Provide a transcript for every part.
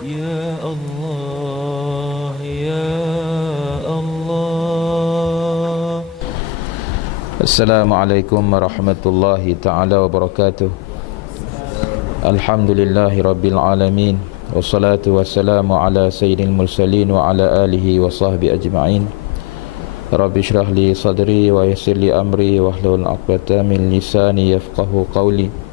Ya Allah, Ya Allah. Assalamualaikum warahmatullahi ta'ala wabarakatuh. Alhamdulillahi rabbil alamin. Wassalatu wassalamu ala sayyidil mursalin wa ala alihi wa sahbihi ajma'in. Rabbi syrah li sadri wa yassir li amri wahlul 'uqdatam min lisani yafqahu qawli.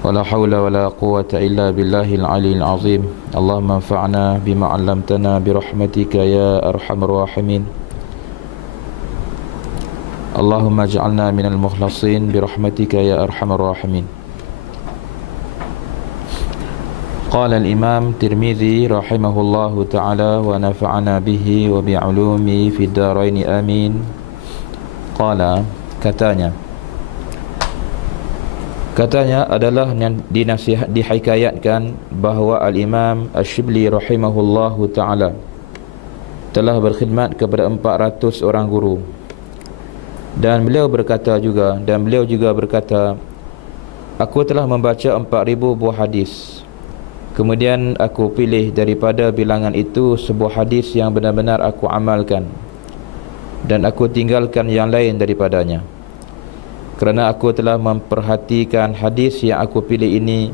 Wala hawla wala quwwata illa billahil aliyyil azim. Allahumma anfa'na bima 'allamtana bi rahmatika ya arhamar rahimin. Allahumma ij'alna minal mukhlasin bi rahmatika ya arhamar rahimin. Qala al-Imam Tirmizi rahimahullahu ta'ala wa nafa'ana bihi wa bi 'ulumi fid dharain amin. Qala, Katanya adalah yang dihikayatkan bahawa Al-Imam Ash-Shibli rahimahullahu ta'ala telah berkhidmat kepada 400 orang guru. Dan beliau juga berkata, aku telah membaca 4,000 buah hadis. Kemudian aku pilih daripada bilangan itu sebuah hadis yang benar-benar aku amalkan, dan aku tinggalkan yang lain daripadanya. Kerana aku telah memperhatikan hadis yang aku pilih ini,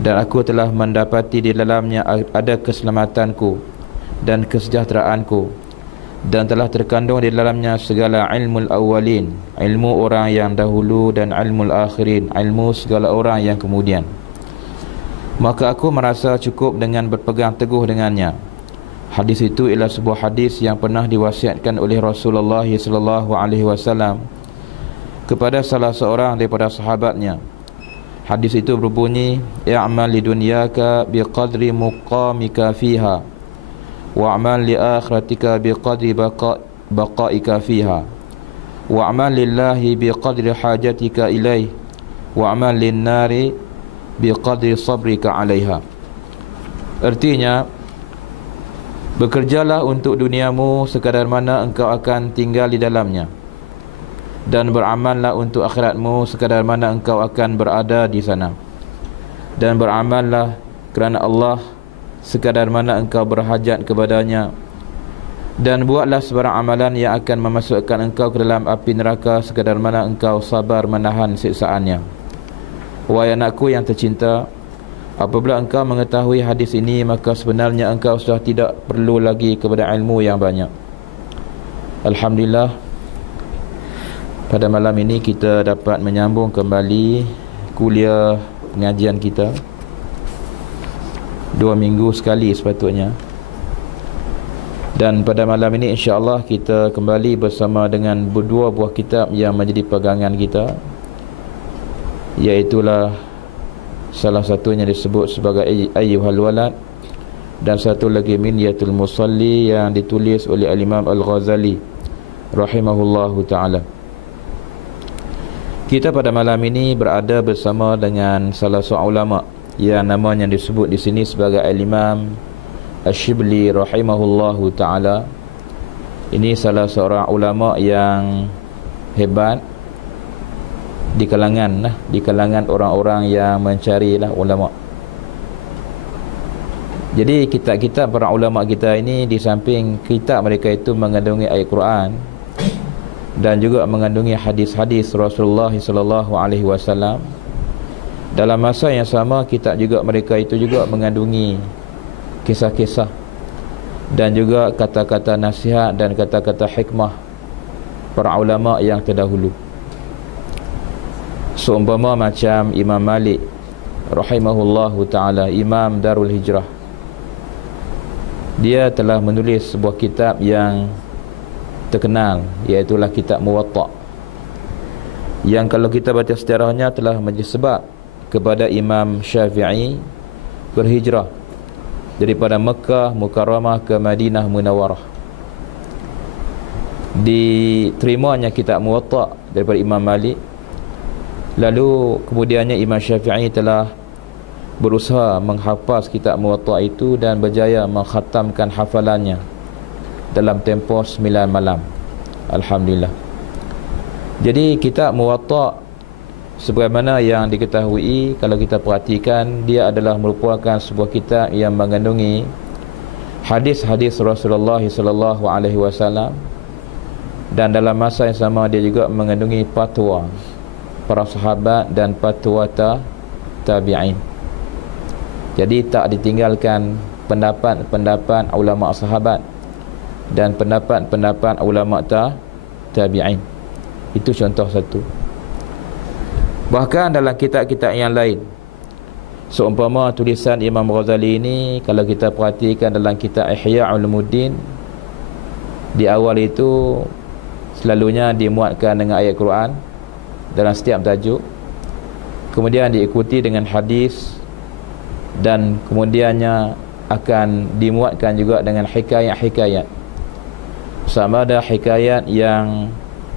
dan aku telah mendapati di dalamnya ada keselamatanku dan kesejahteraanku, dan telah terkandung di dalamnya segala ilmu awalin, ilmu orang yang dahulu, dan ilmu akhirin, ilmu segala orang yang kemudian. Maka aku merasa cukup dengan berpegang teguh dengannya. Hadis itu ialah sebuah hadis yang pernah diwasiatkan oleh Rasulullah SAW kepada salah seorang daripada sahabatnya. Hadis itu berbunyi, i'mal li dunyaka biqadri muqamika fiha, wa'mal li akhiratika biqadri baqaika fiha, wa'mal lillahi biqadri hajatika ilaih, wa'mal linnari biqadri sabrika alaiha. Artinya, bekerjalah untuk duniamu sekadar mana engkau akan tinggal di dalamnya, dan beramallah untuk akhiratmu sekadar mana engkau akan berada di sana, dan beramallah kerana Allah sekadar mana engkau berhajat kepadanya, dan buatlah sebarang amalan yang akan memasukkan engkau ke dalam api neraka sekadar mana engkau sabar menahan siksaannya. Wahai anakku yang tercinta, apabila engkau mengetahui hadis ini, maka sebenarnya engkau sudah tidak perlu lagi kepada ilmu yang banyak. Alhamdulillah, pada malam ini kita dapat menyambung kembali kuliah pengajian kita. 2 minggu sekali sepatutnya. Dan pada malam ini insya-Allah kita kembali bersama dengan 2 buah kitab yang menjadi pegangan kita, iaitulah salah satunya disebut sebagai Ayyuhal Walad, dan satu lagi Minyatul Musalli yang ditulis oleh Al-Imam Al-Ghazali rahimahullahu ta'ala. Kita pada malam ini berada bersama dengan salah seorang ulama yang namanya disebut di sini sebagai Al-Imam Ash-Shibli rahimahullahu ta'ala. Ini salah seorang ulama yang hebat di kalangan orang-orang yang mencarilah ulama. Jadi kitab-kitab para ulama kita ini, di samping kitab mereka itu mengandungi ayat Quran dan juga mengandungi hadis-hadis Rasulullah sallallahu alaihi wasallam, dalam masa yang sama kitab juga mereka itu juga mengandungi kisah-kisah dan juga kata-kata nasihat dan kata-kata hikmah para ulama yang terdahulu. Seumpama macam Imam Malik rahimahullahu ta'ala, Imam Darul Hijrah, dia telah menulis sebuah kitab yang terkenal, iaitulah kitab Muwatta, yang kalau kita baca sejarahnya telah menjadi sebab kepada Imam Syafi'i berhijrah daripada Mekah Mukarramah ke Madinah Munawwarah. Diterimanya kitab Muwatta daripada Imam Malik. Lalu kemudiannya Imam Syafi'i telah berusaha menghafaz kitab Muwatta itu dan berjaya mengkhatamkan hafalannya dalam tempoh 9 malam. Alhamdulillah. Jadi kitab Muwatta sebagaimana yang diketahui, kalau kita perhatikan, dia adalah merupakan sebuah kitab yang mengandungi hadis-hadis Rasulullah sallallahu alaihi wasallam, dan dalam masa yang sama dia juga mengandungi fatwa para sahabat dan fatwa tabi'in. Jadi tak ditinggalkan pendapat-pendapat ulama sahabat dan pendapat-pendapat ulama tabi'in. Itu contoh satu. Bahkan dalam kitab-kitab yang lain, seumpama tulisan Imam Ghazali ini, kalau kita perhatikan dalam kitab Ihya Ulumuddin, di awal itu selalunya dimuatkan dengan ayat Quran dalam setiap tajuk, kemudian diikuti dengan hadis, dan kemudiannya akan dimuatkan juga dengan hikayat-hikayat. Sama ada hikayat yang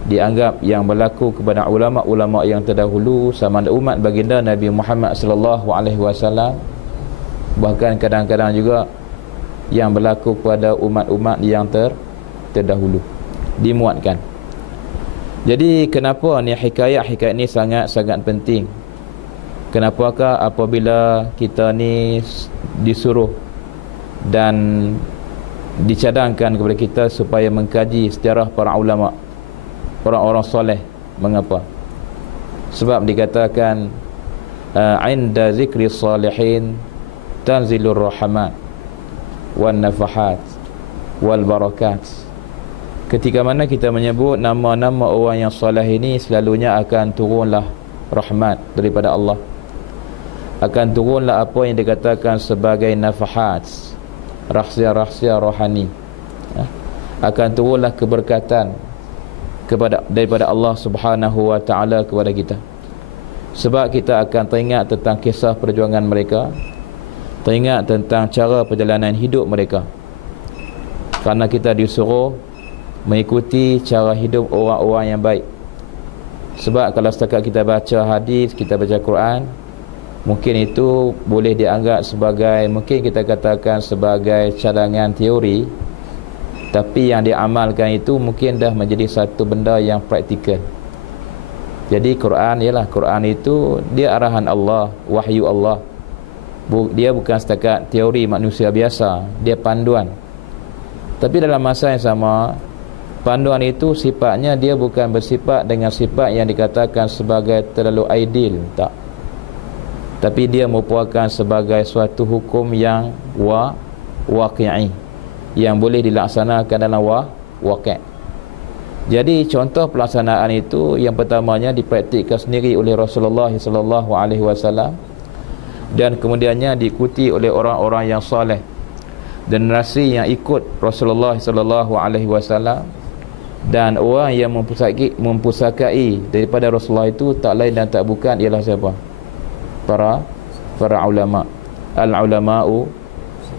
dianggap yang berlaku kepada ulama-ulama yang terdahulu, sama ada umat baginda Nabi Muhammad sallallahu alaihi wasallam, bahkan kadang-kadang juga yang berlaku kepada umat-umat yang terdahulu dimuatkan. Jadi kenapa ni hikayat-hikayat ni sangat-sangat penting? Kenapakah apabila kita ni disuruh dan dicadangkan kepada kita supaya mengkaji sejarah para ulama, orang-orang soleh? Mengapa? Sebab dikatakan inda zikri salihin tanzilur rahmat wan nafahat wal barakat. Ketika mana kita menyebut nama-nama orang yang soleh ini, selalunya akan turunlah rahmat daripada Allah, akan turunlah apa yang dikatakan sebagai nafahat, rahsia-rahsia rohani, akan turunlah keberkatan daripada Allah Subhanahu wa taala kepada kita. Sebab kita akan teringat tentang kisah perjuangan mereka, teringat tentang cara perjalanan hidup mereka, kerana kita disuruh mengikuti cara hidup orang-orang yang baik. Sebab kalau setakat kita baca hadis, kita baca Quran, mungkin itu boleh dianggap sebagai, mungkin kita katakan sebagai cadangan teori, tapi yang diamalkan itu mungkin dah menjadi satu benda yang praktikal. Jadi Quran ialah, Quran itu dia arahan Allah, wahyu Allah. Dia bukan setakat teori manusia biasa, dia panduan. Tapi dalam masa yang sama, panduan itu sifatnya dia bukan bersifat dengan sifat yang dikatakan sebagai terlalu ideal, tak. Tapi dia merupakan sebagai suatu hukum yang waqi'i, yang boleh dilaksanakan dalam waqi'. Jadi contoh pelaksanaan itu, yang pertamanya dipraktikkan sendiri oleh Rasulullah sallallahu alaihi wasallam, dan kemudiannya diikuti oleh orang-orang yang soleh, generasi yang ikut Rasulullah sallallahu alaihi wasallam. Dan orang yang mempusakai daripada Rasulullah itu tak lain dan tak bukan ialah siapa? Para ulama. Al-ulama'u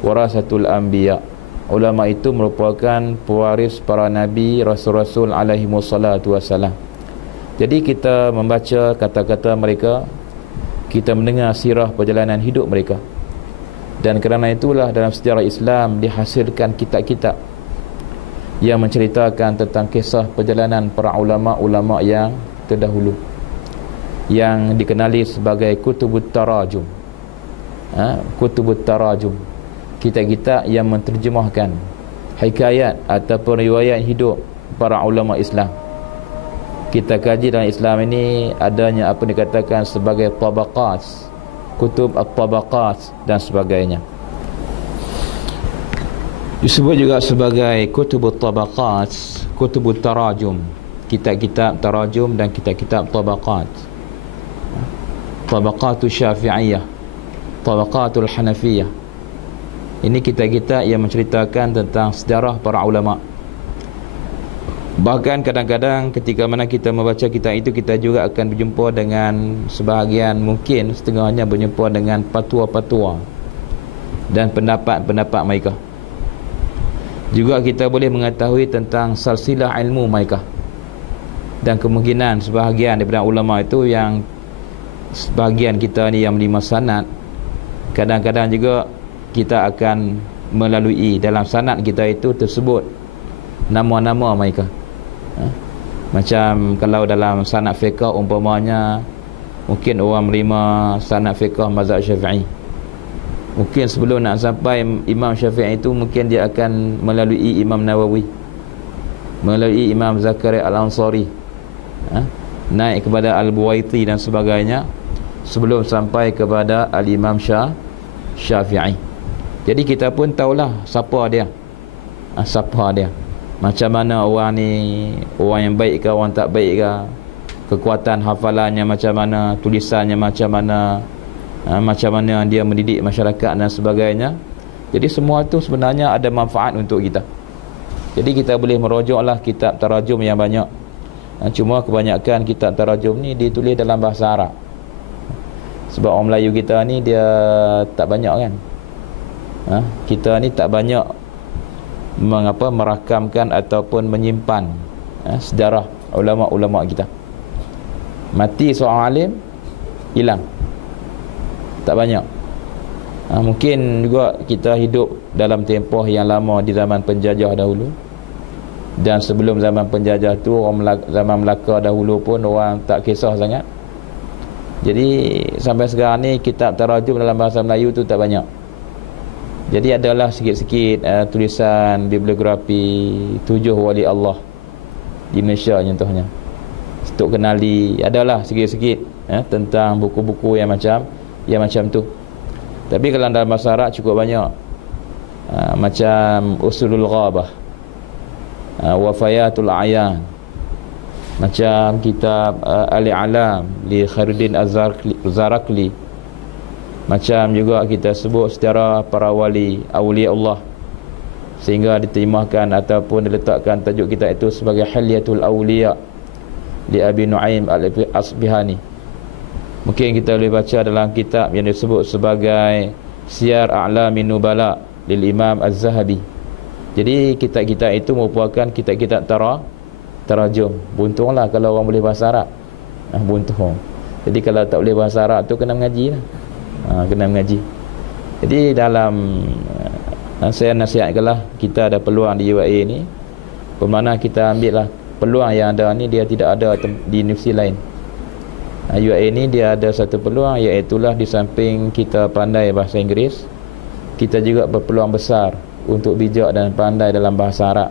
warasatul anbiya. Ulama itu merupakan pewaris para nabi, rasul-rasul alaihi wassalatu wassalam. Jadi kita membaca kata-kata mereka, kita mendengar sirah perjalanan hidup mereka. Dan kerana itulah dalam sejarah Islam dihasilkan kitab-kitab yang menceritakan tentang kisah perjalanan para ulama-ulama yang terdahulu, yang dikenali sebagai kutubut tarajum. Kutubut tarajum, kitab-kitab yang menterjemahkan hikayat ataupun riwayat hidup para ulama Islam. Kita kaji dalam Islam ini adanya apa dikatakan sebagai tabaqat, kutub at-tabaqat dan sebagainya. Disebut juga sebagai kutubut tabaqat, kutubut tarajum, kitab-kitab tarajum dan kitab-kitab tabaqat. Tabaqatul Syafi'iyah, Tabaqatul Hanafiyah. Ini kitab-kitab yang menceritakan tentang sejarah para ulama. Bahkan kadang-kadang ketika mana kita membaca kitab itu, kita juga akan berjumpa dengan sebahagian, mungkin setengahnya berjumpa dengan fatwa-fatwa dan pendapat-pendapat mereka. Juga kita boleh mengetahui tentang silsilah ilmu mereka, dan kemungkinan sebahagian daripada ulama itu, yang sebahagian kita ni yang menerima sanad, kadang-kadang juga kita akan melalui dalam sanad kita itu tersebut nama-nama mereka. Macam kalau dalam sanad fiqh umpamanya mungkin orang menerima sanad fiqh mazhab Syafi'i. Mungkin sebelum nak sampai Imam Syafi'i itu, mungkin dia akan melalui Imam Nawawi, melalui Imam Zakaria Al-Ansari, naik kepada Al-Buwaiti dan sebagainya, sebelum sampai kepada Al-Imam Syafi'i. Jadi kita pun tahulah siapa dia, siapa dia, macam mana orang ni, orang yang baik ke orang tak baik ke, kekuatan hafalannya macam mana, tulisannya macam mana, macam mana dia mendidik masyarakat dan sebagainya. Jadi semua itu sebenarnya ada manfaat untuk kita. Jadi kita boleh merujuklah kitab tarajum yang banyak. Cuma kebanyakan kitab tarajum ni ditulis dalam bahasa Arab. Sebab orang Melayu kita ni dia tak banyak kan. Kita ni tak banyak merakamkan ataupun menyimpan sejarah ulama-ulama kita. Mati seorang alim, hilang, tak banyak. Mungkin juga kita hidup dalam tempoh yang lama di zaman penjajah dahulu, dan sebelum zaman penjajah tu, zaman Melaka dahulu pun orang tak kisah sangat. Jadi sampai sekarang ni kitab tarajum dalam bahasa Melayu tu tak banyak. Jadi adalah sikit-sikit tulisan bibliografi 7 wali Allah di Malaysia contohnya, Stok Kenali, adalah sikit-sikit tentang buku-buku yang macam tu. Tapi kalau dalam bahasa Arab cukup banyak, macam Usulul Ghabah, Wafayatul Ayan, macam kitab Al-I'lam li Khairuddin Az-Zarakli, macam juga kita sebut sejarah para wali awliya Allah, sehingga diterjemahkan ataupun diletakkan tajuk kitab itu sebagai Hilyatul Awliya li Abi Nu'aim Al-Asbihani. Mungkin kita boleh baca dalam kitab yang disebut sebagai Siyar A'lamin Nubala lil Imam Az-Zahabi. Jadi kitab-kitab itu merupakan kitab-kitab tarajum. Buntunglah kalau orang boleh bahasa Arab. Buntung. Jadi kalau tak boleh bahasa Arab tu kena mengaji lah. Kena mengaji. Jadi dalam saya nasihatkanlah, kita ada peluang di UAE ni, bermakna kita ambil lah peluang yang ada ni, dia tidak ada di universiti lain. UAE ni dia ada satu peluang, iaitulah di samping kita pandai bahasa Inggeris, kita juga berpeluang besar untuk bijak dan pandai dalam bahasa Arab.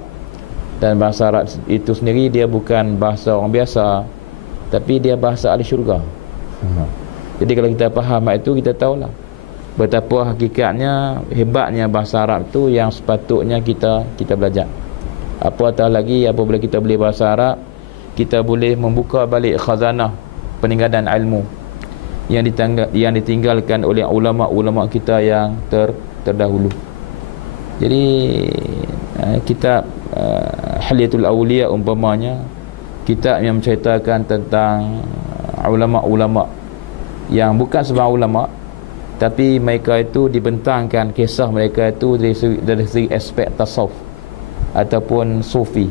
Dan bahasa Arab itu sendiri dia bukan bahasa orang biasa, tapi dia bahasa ahli syurga. Jadi kalau kita faham itu, kita tahulah betapa hakikatnya, hebatnya bahasa Arab tu yang sepatutnya kita belajar. Apatah lagi apabila kita boleh bahasa Arab, kita boleh membuka balik khazanah peninggalan ilmu yang ditinggalkan oleh ulama-ulama kita yang terdahulu. Jadi kitab Hilyatul Awliya umpamanya, kitab yang menceritakan tentang ulama-ulama yang bukan sebarang ulama, tapi mereka itu dibentangkan kisah mereka itu dari segi aspek tasawuf ataupun sufi.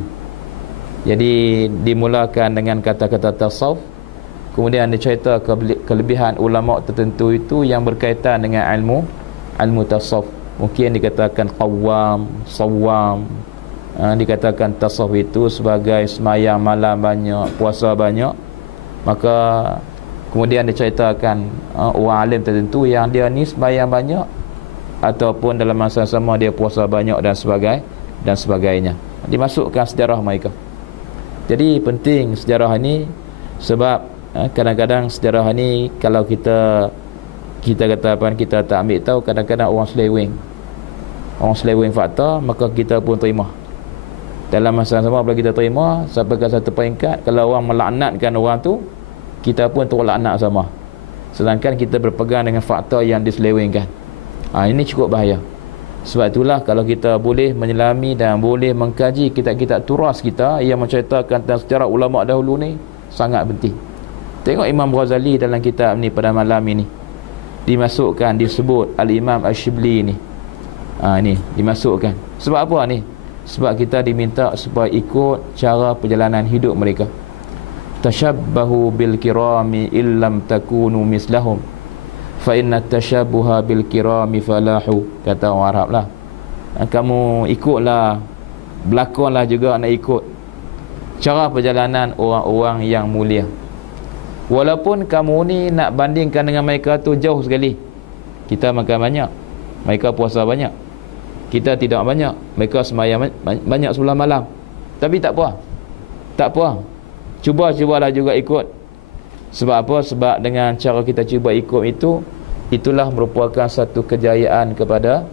Jadi dimulakan dengan kata-kata tasawuf, kemudian dicerita kelebihan ulama tertentu itu yang berkaitan dengan ilmu tasawuf. Mungkin dikatakan qawwam, sawwam, dikatakan tasawuf itu sebagai semayang malam banyak, puasa banyak. Maka kemudian diceritakan orang alim tertentu yang dia ni semayang banyak, ataupun dalam masa sama dia puasa banyak dan sebagainya. Dimasukkan sejarah mereka. Jadi penting sejarah ini, sebab kadang-kadang sejarah ni kalau kita kata apa, kita tak ambil tahu, kadang-kadang orang seleweng fakta, maka kita pun terima. Dalam masa sama bila kita terima sampai ke satu peringkat, kalau orang melaknatkan orang tu, kita pun terlaknat sama, sedangkan kita berpegang dengan fakta yang diselewengkan. Ini cukup bahaya. Sebab itulah kalau kita boleh menyelami dan boleh mengkaji kitab-kitab turas kita yang menceritakan tentang sejarah ulama dahulu ni, sangat penting. Tengok Imam Ghazali dalam kitab ni pada malam ini, dimasukkan, disebut Al-Imam Ash-Shibli ni. Ni dimasukkan. Sebab apa ni? Sebab kita diminta supaya ikut cara perjalanan hidup mereka. Tashabbahu bil kirami illam takunu mislahum, fa inna tashabbuha bil kirami falahu, kata orang Arab lah. Kamu ikutlah, berlakonlah juga nak ikut cara perjalanan orang-orang yang mulia. Walaupun kamu ni nak bandingkan dengan mereka tu jauh sekali. Kita makan banyak, mereka puasa banyak. Kita tidak banyak, mereka sembahyang banyak sebelah malam. Tapi tak apa. Tak apa. Cubalah juga ikut. Sebab apa? Sebab dengan cara kita cuba ikut itu, itulah merupakan satu kejayaan kepada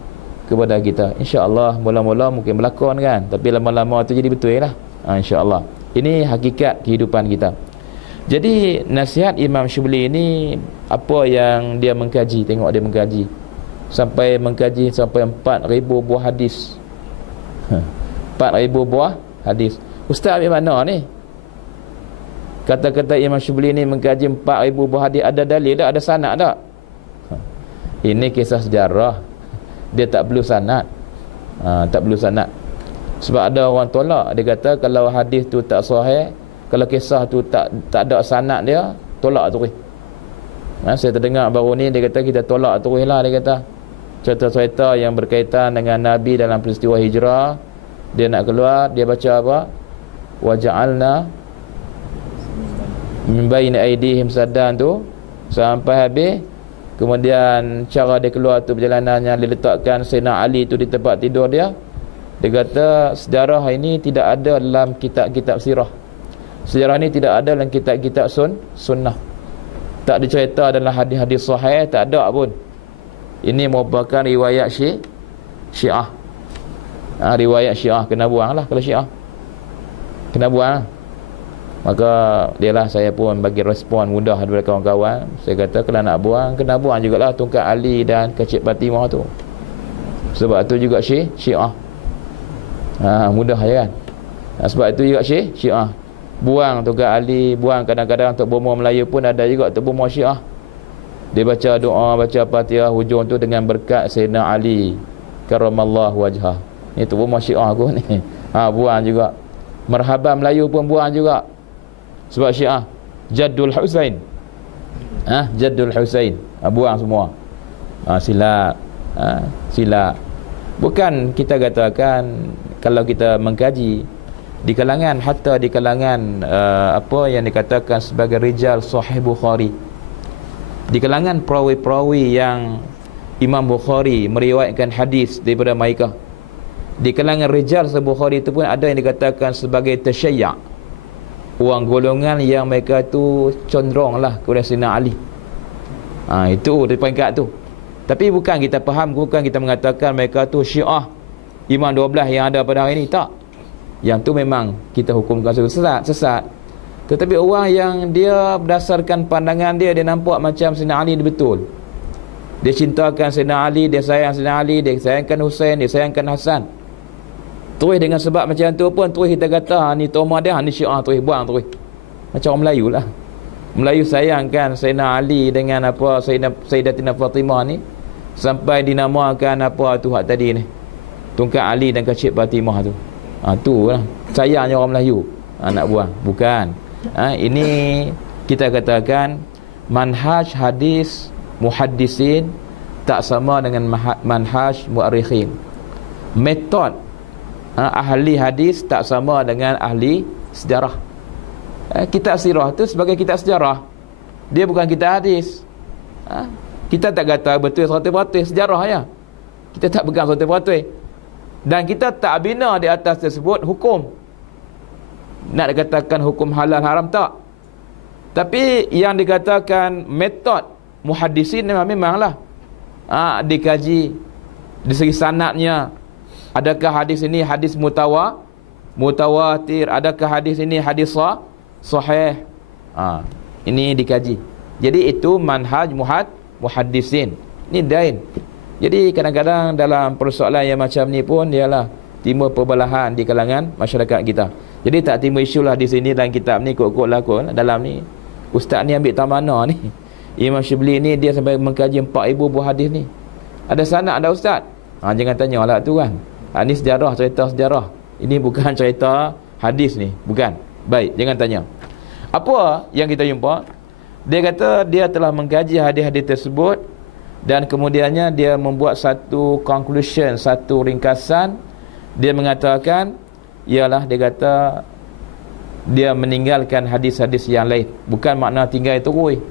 kita. InsyaAllah mula-mula mungkin berlakon kan, tapi lama-lama tu jadi betul lah. InsyaAllah. Ini hakikat kehidupan kita. Jadi nasihat Imam Syibli ini, apa yang dia mengkaji, tengok dia mengkaji sampai 4,000 buah hadis. 4,000 buah hadis. Ustaz ambil mana ni? Kata-kata Imam Syibli ni mengkaji 4,000 buah hadis, ada dalil tak? Ada sanad tak? Ini kisah sejarah. Dia tak perlu sanad. Tak perlu sanad. Sebab ada orang tolak, dia kata kalau hadis tu tak sahih, kalau kisah tu tak ada sanad dia, tolak terus. Saya terdengar baru ni, dia kata kita tolak terus lah. Dia kata cerita-cerita yang berkaitan dengan Nabi dalam peristiwa hijrah, dia nak keluar, dia baca apa? Wa ja'alna min baini aydihim saddan tu sampai habis. Kemudian cara dia keluar tu perjalanannya, dia letakkan Sayyidina Ali tu di tempat tidur dia. Dia kata sejarah ini tidak ada dalam kitab-kitab sirah. Sejarah ni tidak ada dalam kitab-kitab sunnah. Tak dicerita dalam hadis-hadis sahih, tak ada pun. Ini merupakan riwayat Syiah. Riwayat Syiah, kena buang lah kalau Syiah. Kena buang. Maka dialah saya pun bagi respon mudah daripada kawan-kawan. Saya kata kalau nak buang, kena buang jugalah tungkat Ali dan kecik Fatimah tu. Sebab tu juga Syiah. Mudah je kan. Sebab itu juga Syiah. Buang tungkat Ali, buang kadang-kadang untuk bomoh Melayu pun ada juga untuk bomoh Syiah. Dia baca doa, baca Fatihah hujung tu dengan berkat Sayyidina Ali karamallahu wajhah. Ni tu bomoh Syiah aku ni. Buang juga. Marhaban Melayu pun buang juga. Sebab Syiah Jaddul Husain. Jaddul Husain. Buang semua. Silap. Silap. Bukan kita katakan kalau kita mengkaji di kalangan, hatta di kalangan apa yang dikatakan sebagai rijal Sahih Bukhari, di kalangan perawi-perawi yang Imam Bukhari meriwayatkan hadis daripada mereka, di kalangan rijal Sahih Bukhari itu pun ada yang dikatakan sebagai tasyayya', orang golongan yang mereka tu condong lah kepada Sayyidina Ali. Itu di peringkat tu. Tapi bukan kita faham, bukan kita mengatakan mereka tu Syiah Imam 12 yang ada pada hari ini. Tak. Yang tu memang kita hukumkan sesat. Tetapi orang yang dia berdasarkan pandangan dia, dia nampak macam Sayyidina Ali dia betul. Dia cintakan Sayyidina Ali, dia sayang Sayyidina Ali, dia sayangkan Husain, dia sayangkan Hasan. Terus dengan sebab macam tu pun terus kita kata ni Tomah dia, ni Syiah, terus buang terus. Macam orang Melayu lah. Melayu sayangkan Sayyidina Ali dengan apa Sayyidatina Fatimah ni, sampai dinamakan apa tu hak tadi ni, tungkat Ali dan kecik Fatimah tu. Tu lah sayangnya orang Melayu. Nak buang. Bukan. Ini kita katakan manhaj hadis muhaddisin tak sama dengan manhaj muarrikhin. Metod ahli hadis tak sama dengan ahli sejarah. Kitab sirah tu sebagai kitab sejarah, dia bukan kitab hadis. Kita tak kata betul 100% sejarah ya. Kita tak pegang 100%. Dan kita tak bina di atas tersebut hukum. Nak dikatakan hukum halal haram tak. Tapi yang dikatakan metod muhaddisin memanglah dikaji di segi sanadnya. Adakah hadis ini hadis mutawatir, adakah hadis ini hadis sahih. Ini dikaji. Jadi itu manhaj muhaddisin. Ini dain. Jadi kadang-kadang dalam persoalan yang macam ni pun ialah timbul perbelahan di kalangan masyarakat kita. Jadi tak timbul isu lah di sini dalam kitab ni kot-kot lakon dalam ni. Ustaz ni ambil tamana ni. Imam Syibli ni dia sampai mengkaji 4,000 buah hadis ni. Ada sanad ada ustaz? Jangan tanya lah tu kan. Ni sejarah, cerita sejarah. Ini bukan cerita hadis ni, bukan. Baik, jangan tanya. Apa yang kita jumpa? Dia kata dia telah mengkaji hadis-hadis tersebut dan kemudiannya dia membuat satu conclusion, satu ringkasan. Dia mengatakan ialah, dia kata dia meninggalkan hadis-hadis yang lain. Bukan makna tinggal terus.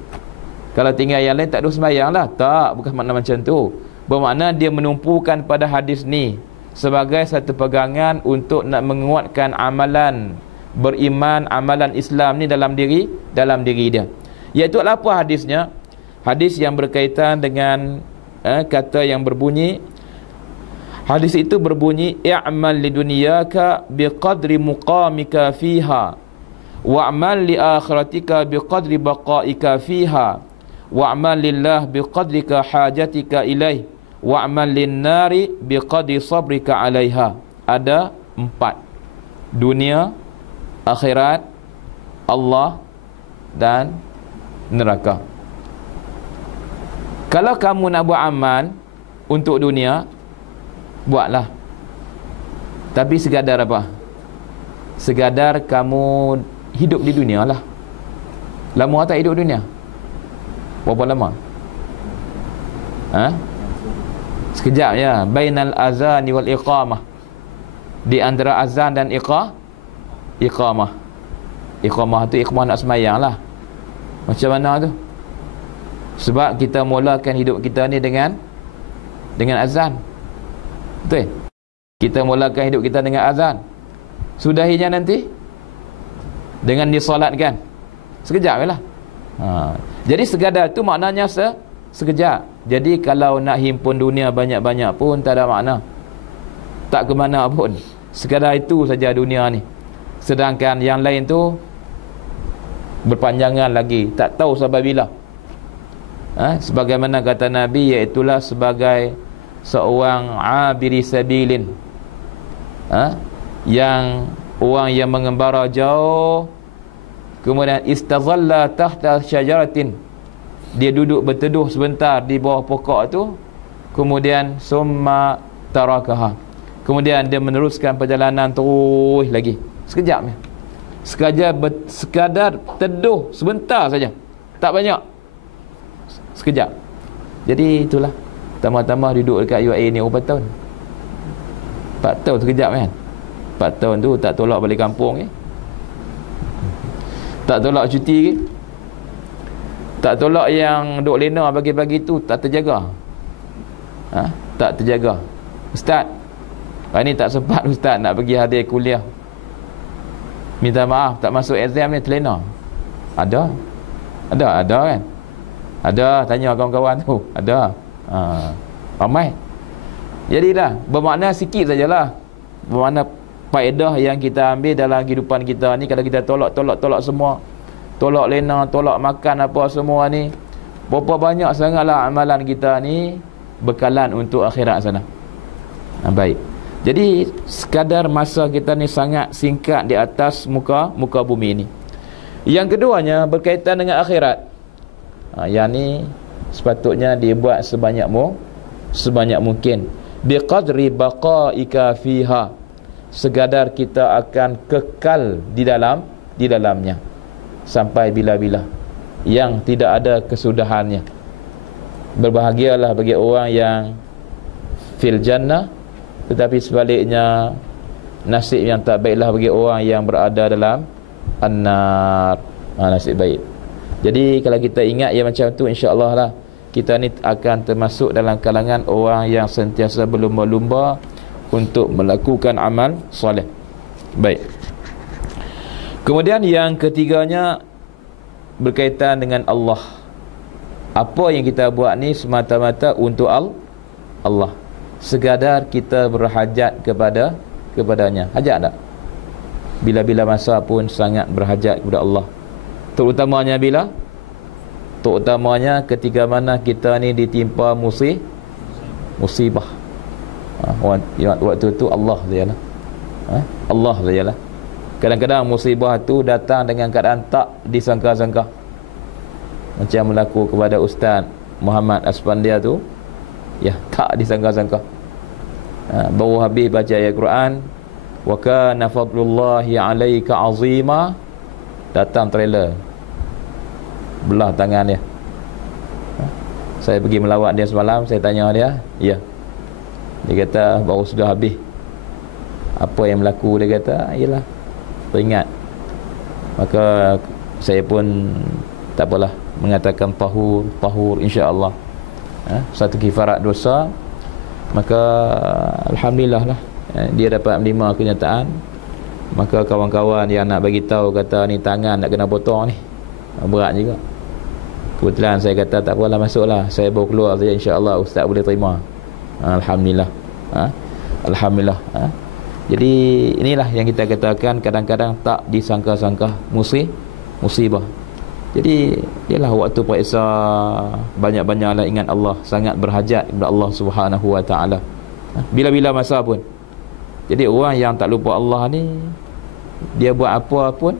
Kalau tinggal yang lain tak ada sembahyang lah. Tak, bukan makna macam tu. Bermakna dia menumpukan pada hadis ni sebagai satu pegangan untuk nak menguatkan amalan beriman, amalan Islam ni dalam diri dia. Iaitu apa hadisnya? Hadis yang berkaitan dengan kata yang berbunyi, hadis itu berbunyi, i'mal lidunyaka biqadri muqamika fiha wa'mal li akhiratika biqadri baqaika fiha wa'mal lillah biqadrika hajatika ilaih wa'mal linnari biqadri sabrika alaiha. Ada 4: dunia, akhirat, Allah dan neraka. Kalau kamu nak buat amal untuk dunia, buatlah. Tapi sekadar apa? Sekadar kamu hidup di dunia lah. Lama tak hidup dunia? Berapa lama? Sekejap ya. Bainal azan wal iqamah. Di antara azan dan iqamah. Iqamah tu iqamah nak semayang lah. Macam mana tu? Sebab kita mulakan hidup kita ni dengan azan. Betul? Kita mulakan hidup kita dengan azan. Sudahinya nanti dengan disolatkan. Sekejap je lah. Jadi sekadar tu maknanya sekejap. Jadi kalau nak himpun dunia banyak-banyak pun tak ada makna. Tak ke mana pun. Sekadar itu saja dunia ni. Sedangkan yang lain tu berpanjangan lagi. Tak tahu sampai bila. Sebagaimana kata Nabi, iaitulah sebagai seorang abiri sabilin, yang orang yang mengembara jauh, kemudian istazalla tahta syajaratin, dia duduk berteduh sebentar di bawah pokok tu, kemudian summa tarakaha, kemudian dia meneruskan perjalanan terus lagi. Sekejap sekadar teduh sebentar saja, tak banyak, sekejap. Jadi itulah, tambah-tambah duduk dekat UAE ni berapa tahun? 4 tahun sekejap kan. 4 tahun tu tak tolak balik kampung ke? Tak tolak cuti ke? Tak tolak yang duk lena bagi-bagi tu tak terjaga. Tak terjaga. Ustaz, hari ni tak sempat ustaz nak pergi hadir kuliah. Minta maaf tak masuk exam ni, terlena. Ada kan? Ada, tanya kawan-kawan tu. Ada. Ramai. Jadilah, bermakna sikit sajalah. Bermakna faedah yang kita ambil dalam kehidupan kita ni, kalau kita tolak semua, tolak lena, tolak makan apa semua ni, berapa banyak sangatlah amalan kita ni bekalan untuk akhirat sana. Baik. Jadi sekadar masa kita ni sangat singkat di atas muka bumi ni. Yang keduanya berkaitan dengan akhirat. Yang ni sepatutnya dibuat sebanyak mungkin. Biqadri baqaika fiha, sekadar kita akan kekal di dalamnya sampai bila-bila, yang tidak ada kesudahannya. Berbahagialah bagi orang yang fil jannah, tetapi sebaliknya nasib yang tak baiklah bagi orang yang berada dalam an-nar. Nasib baik. Jadi kalau kita ingat yang macam tu, insya-Allah lah kita ni akan termasuk dalam kalangan orang yang sentiasa berlumba-lumba untuk melakukan amal soleh. Baik. Kemudian yang ketiganya berkaitan dengan Allah. Apa yang kita buat ni semata-mata untuk Allah. Sekadar kita berhajat kepadanya. Hajat tak? Bila-bila masa pun sangat berhajat kepada Allah. Terutamanya bila? Terutamanya ketika mana kita ni ditimpa musibah. Waktu tu Allah sajalah. Allah sajalah. Kadang-kadang musibah tu datang dengan keadaan tak disangka-sangka. Macam berlaku kepada Ustaz Muhammad Aspandia tu, ya, tak disangka-sangka. Baru habis baca ayat Quran, wa kana fadlullahi 'alaika 'azima, datang trailer belah tangan dia. Saya pergi melawat dia semalam, saya tanya dia, ya, dia kata baru sudah habis. Apa yang berlaku? Dia kata, ialah teringat Maka saya pun tak apalah mengatakan tahur insya-Allah. Satu kifarat dosa, maka alhamdulillah lah dia dapat menerima kenyataan. Maka kawan-kawan yang nak bagi tahu kata ni tangan nak kena potong ni, berat juga. Kebetulan saya kata tak apalah, masuklah, saya baru keluar saja, insya-Allah ustaz boleh terima. Alhamdulillah. Alhamdulillah. Jadi inilah yang kita katakan kadang-kadang tak disangka-sangka musibah. Jadi ialah waktu periksa, banyak-banyaklah ingat Allah, sangat berhajat kepada Allah Subhanahu wa taala. Bila-bila masa pun. Jadi orang yang tak lupa Allah ni, dia buat apa pun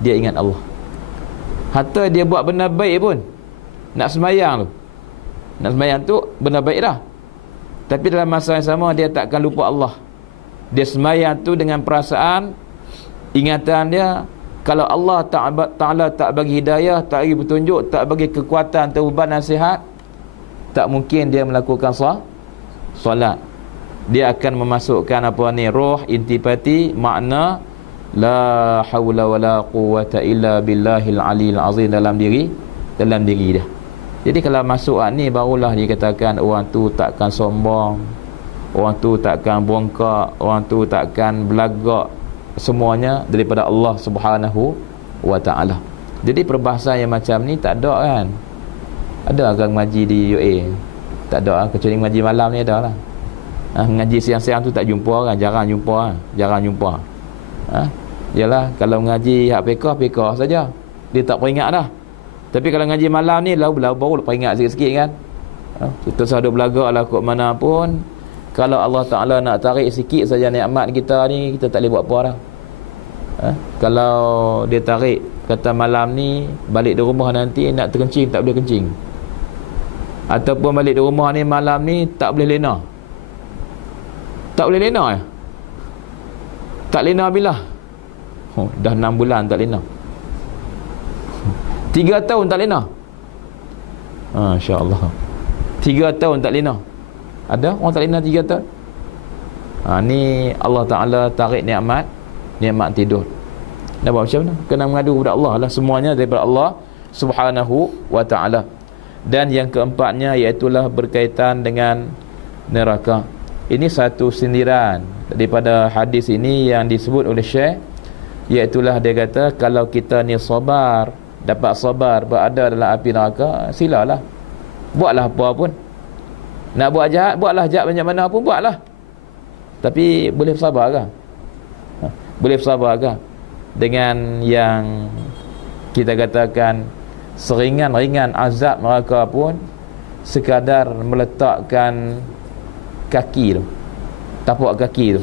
dia ingat Allah. Hatta dia buat benda baik pun, nak sembahyang tu, nak sembahyang tu benda baik dah, tapi dalam masa yang sama dia takkan lupa Allah. Dia sembahyang tu dengan perasaan, ingatan dia, kalau Allah Ta'ala tak bagi hidayah, tak bagi petunjuk, tak bagi kekuatan, taubat nasihat, tak mungkin dia melakukan solat. Dia akan memasukkan apa ni, roh, intipati, makna la haula wala quwwata illa billahil aliyil azim dalam diri dia. Jadi kalau masuk ni, barulah dikatakan orang tu takkan sombong, orang tu takkan bongkak, orang tu takkan belagak, semuanya daripada Allah Subhanahu wa taala. Jadi perbahasan yang macam ni tak ada kan. Ada agak ngaji di UA? Tak ada, kecuali ngaji malam ni ada lah. Ngaji siang-siang tu tak jumpa kan, jarang jumpa. Yalah, kalau ngaji hak fiqh saja, dia tak peringat dah. Tapi kalau ngaji malam ni baru peringat sikit-sikit kan. Kita selalu belagak lah kot mana pun. Kalau Allah Ta'ala nak tarik sikit saja nikmat kita ni, kita tak boleh buat apa dah. Kalau dia tarik, kata malam ni balik di rumah nanti nak terkencing, tak boleh kencing. Ataupun balik di rumah ni malam ni tak boleh lena. Tak boleh lena ya? Tak lena bila? Dah 6 bulan tak lena. 3 tahun tak lena. Masya-Allah. 3 tahun tak lena. Ada orang tak lena 3 tahun. Ni Allah Ta'ala tarik nikmat tidur. Nak buat macam mana? Kena mengadu kepada Allah lah. Semuanya daripada Allah Subhanahu wa ta'ala. Dan yang keempatnya iaitulah berkaitan dengan neraka. Ini satu sindiran daripada hadis ini yang disebut oleh Syekh, iaitulah dia kata kalau kita ni sabar, dapat sabar berada dalam api neraka, silalah, buatlah apa pun. Nak buat jahat, buatlah jahat macam mana pun, buatlah. Tapi boleh bersabar ke? Boleh bersabar ke dengan yang kita katakan seringan-ringan azab neraka pun, sekadar meletakkan kaki tu, tapak kaki tu,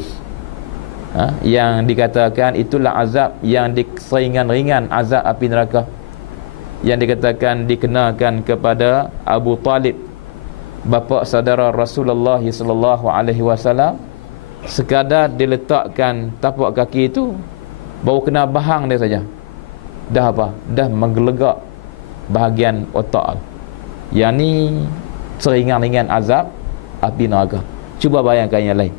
yang dikatakan itulah azab yang seringan-ringan azab api neraka, yang dikatakan dikenakan kepada Abu Talib, bapa saudara Rasulullah sallallahu alaihi wasallam. Sekadar diletakkan tapak kaki itu, baru kena bahang dia saja, dah apa? Dah menggelegak bahagian otak. Yang ni seringan-ringan azab api neraka. Cuba bayangkan yang lain.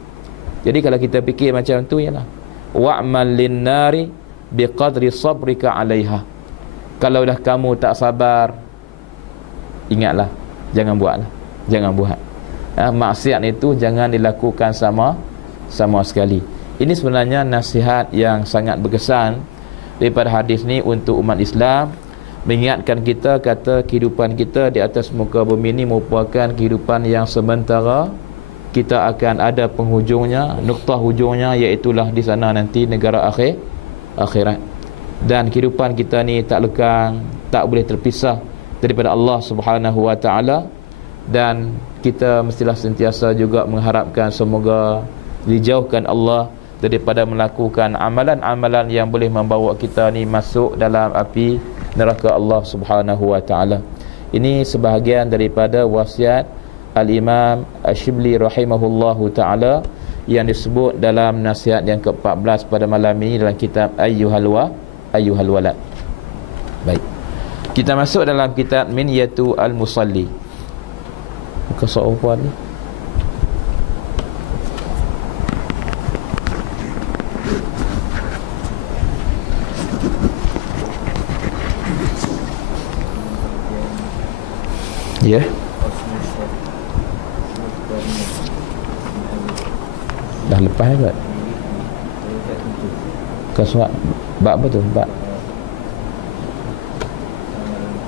Jadi kalau kita fikir macam tu, ialah wa'mal lin-nari biqadri sabrika 'alaiha. Kalau dah kamu tak sabar, ingatlah, jangan buatlah, jangan buat. Maksiat itu jangan dilakukan sama sekali. Ini sebenarnya nasihat yang sangat berkesan daripada hadis ni untuk umat Islam, mengingatkan kita kata kehidupan kita di atas muka bumi ini merupakan kehidupan yang sementara. Kita akan ada penghujungnya, nuktah hujungnya, iaitulah di sana nanti negara akhirat. Dan kehidupan kita ni tak lekang, tak boleh terpisah daripada Allah Subhanahu wa ta'ala. Dan kita mestilah sentiasa juga mengharapkan semoga dijauhkan Allah daripada melakukan amalan-amalan yang boleh membawa kita ni masuk dalam api neraka Allah Subhanahu wa ta'ala. Ini sebahagian daripada wasiat Al-Imam Ash-Shibli rahimahullahu ta'ala yang disebut dalam nasihat yang ke-14 pada malam ini dalam kitab Ayyuhal Walad. Baik, kita masuk dalam kitab Minyatu Al-Musalli. Muka soal ni Ya. Dah lepas kan? Kau suat bab apa tu? Bab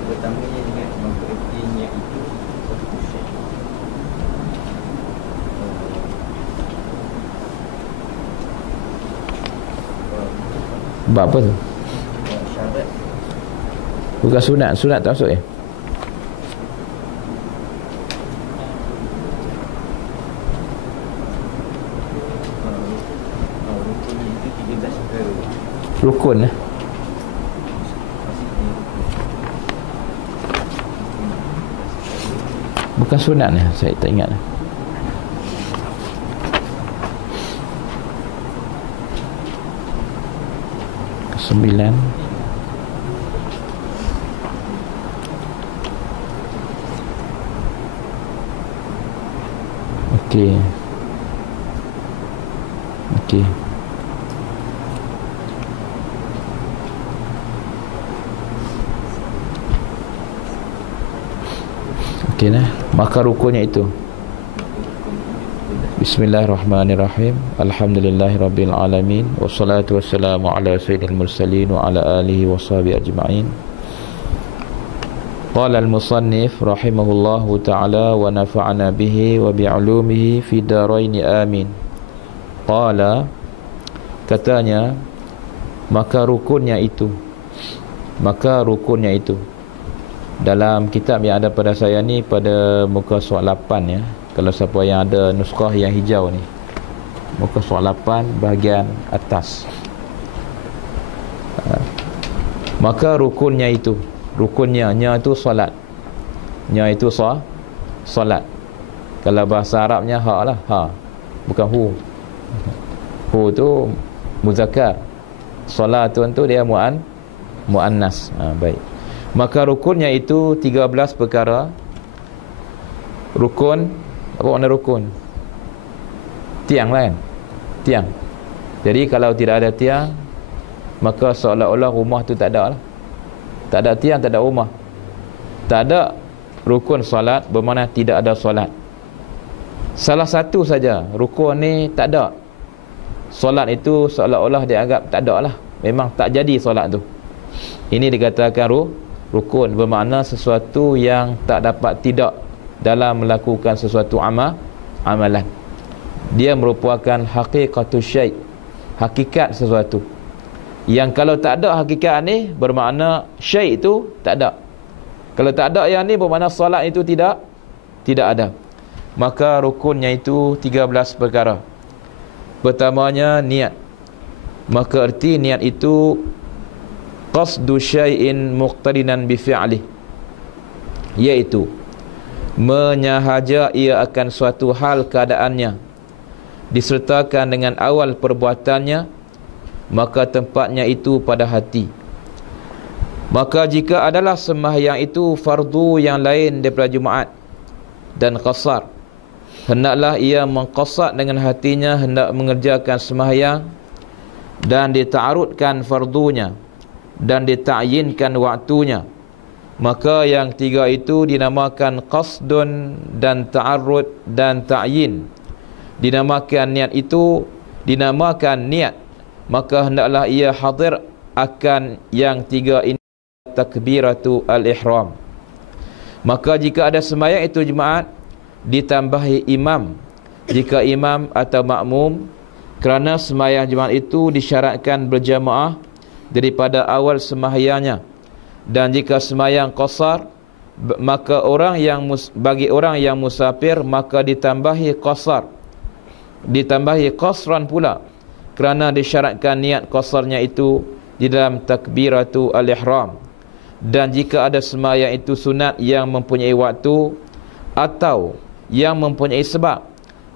pertamanya dengan mengertinya itu satu syekh. bab apa tu? Syarat Bukan sunat. Sunat tak masuk ya? rukunnya itu 13 perkara. Rukun lah. Bukan sunat lah. Saya tak ingat lah. Kesembilan. Okey. Okey. Okey nah. Maka rukunnya itu. Bismillahirrahmanirrahim. Alhamdulillahirabbil alamin wassalatu wassalamu ala sayyidil mursalin wa ala alihi washabihi ajma'in. Qala al-musannif rahimahullahu ta'ala wa nafa'ana bihi wa bi'ulumihi fi darain amin. Qala, katanya, maka rukunnya itu dalam kitab yang ada pada saya ni, pada muka surat 8 ya. Kalau siapa yang ada nuskah yang hijau ni, muka surat 8 bahagian atas. Maka rukunnya itu, rukunnya itu solat. Nya itu solat. Kalau bahasa Arabnya ha lah, ha. Bukan hu. Hu tu muzakkar. Solatun tu dia muannas. Baik. Maka rukunnya itu 13 perkara. Rukun, apa makna rukun? Tiang lah kan? Tiang. Jadi kalau tidak ada tiang, maka seolah-olah rumah tu tak ada lah. Tak ada tiang, tak ada rumah. Tak ada rukun solat, bermakna tidak ada solat. Salah satu saja rukun ni tak ada, solat itu seolah-olah dianggap tak ada lah. Memang tak jadi solat tu. Ini dikatakan rukun, bermakna sesuatu yang tak dapat tidak dalam melakukan sesuatu amalan. Dia merupakan haqiqatus syai', hakikat sesuatu. Yang kalau tak ada hakikat ni, bermakna syai' itu tak ada. Kalau tak ada yang ni, bermakna solat itu tidak ada. Maka rukunnya itu 13 perkara. Pertamanya niat. Maka erti niat itu qasdu syai'in muqtarinan bi fi'lih, iaitu menyahaja ia akan suatu hal keadaannya disertakan dengan awal perbuatannya, maka tempatnya itu pada hati. Maka jika adalah sembahyang itu fardu yang lain daripada Jumaat dan qasar, hendaklah ia mengqasad dengan hatinya hendak mengerjakan sembahyang dan dita'arudkan fardunya dan dita'yinkan waktunya. Maka yang tiga itu dinamakan qasdun dan ta'arud dan ta'yin. Dinamakan niat itu dinamakan niat. Maka hendaklah ia hadir akan yang tiga ini, takbiratu al-ihram. Maka jika ada sembahyang itu Jumaat, ditambahi imam jika imam atau makmum, kerana sembahyang Jumaat itu disyaratkan berjamaah daripada awal sembahyangnya. Dan jika sembahyang qasar, maka bagi orang yang musafir, maka ditambahi qasar, ditambahi qasran pula, kerana disyaratkan niat qasarnya itu di dalam takbiratu al-ihram. Dan jika ada sembahyang itu sunat yang mempunyai waktu atau yang mempunyai sebab,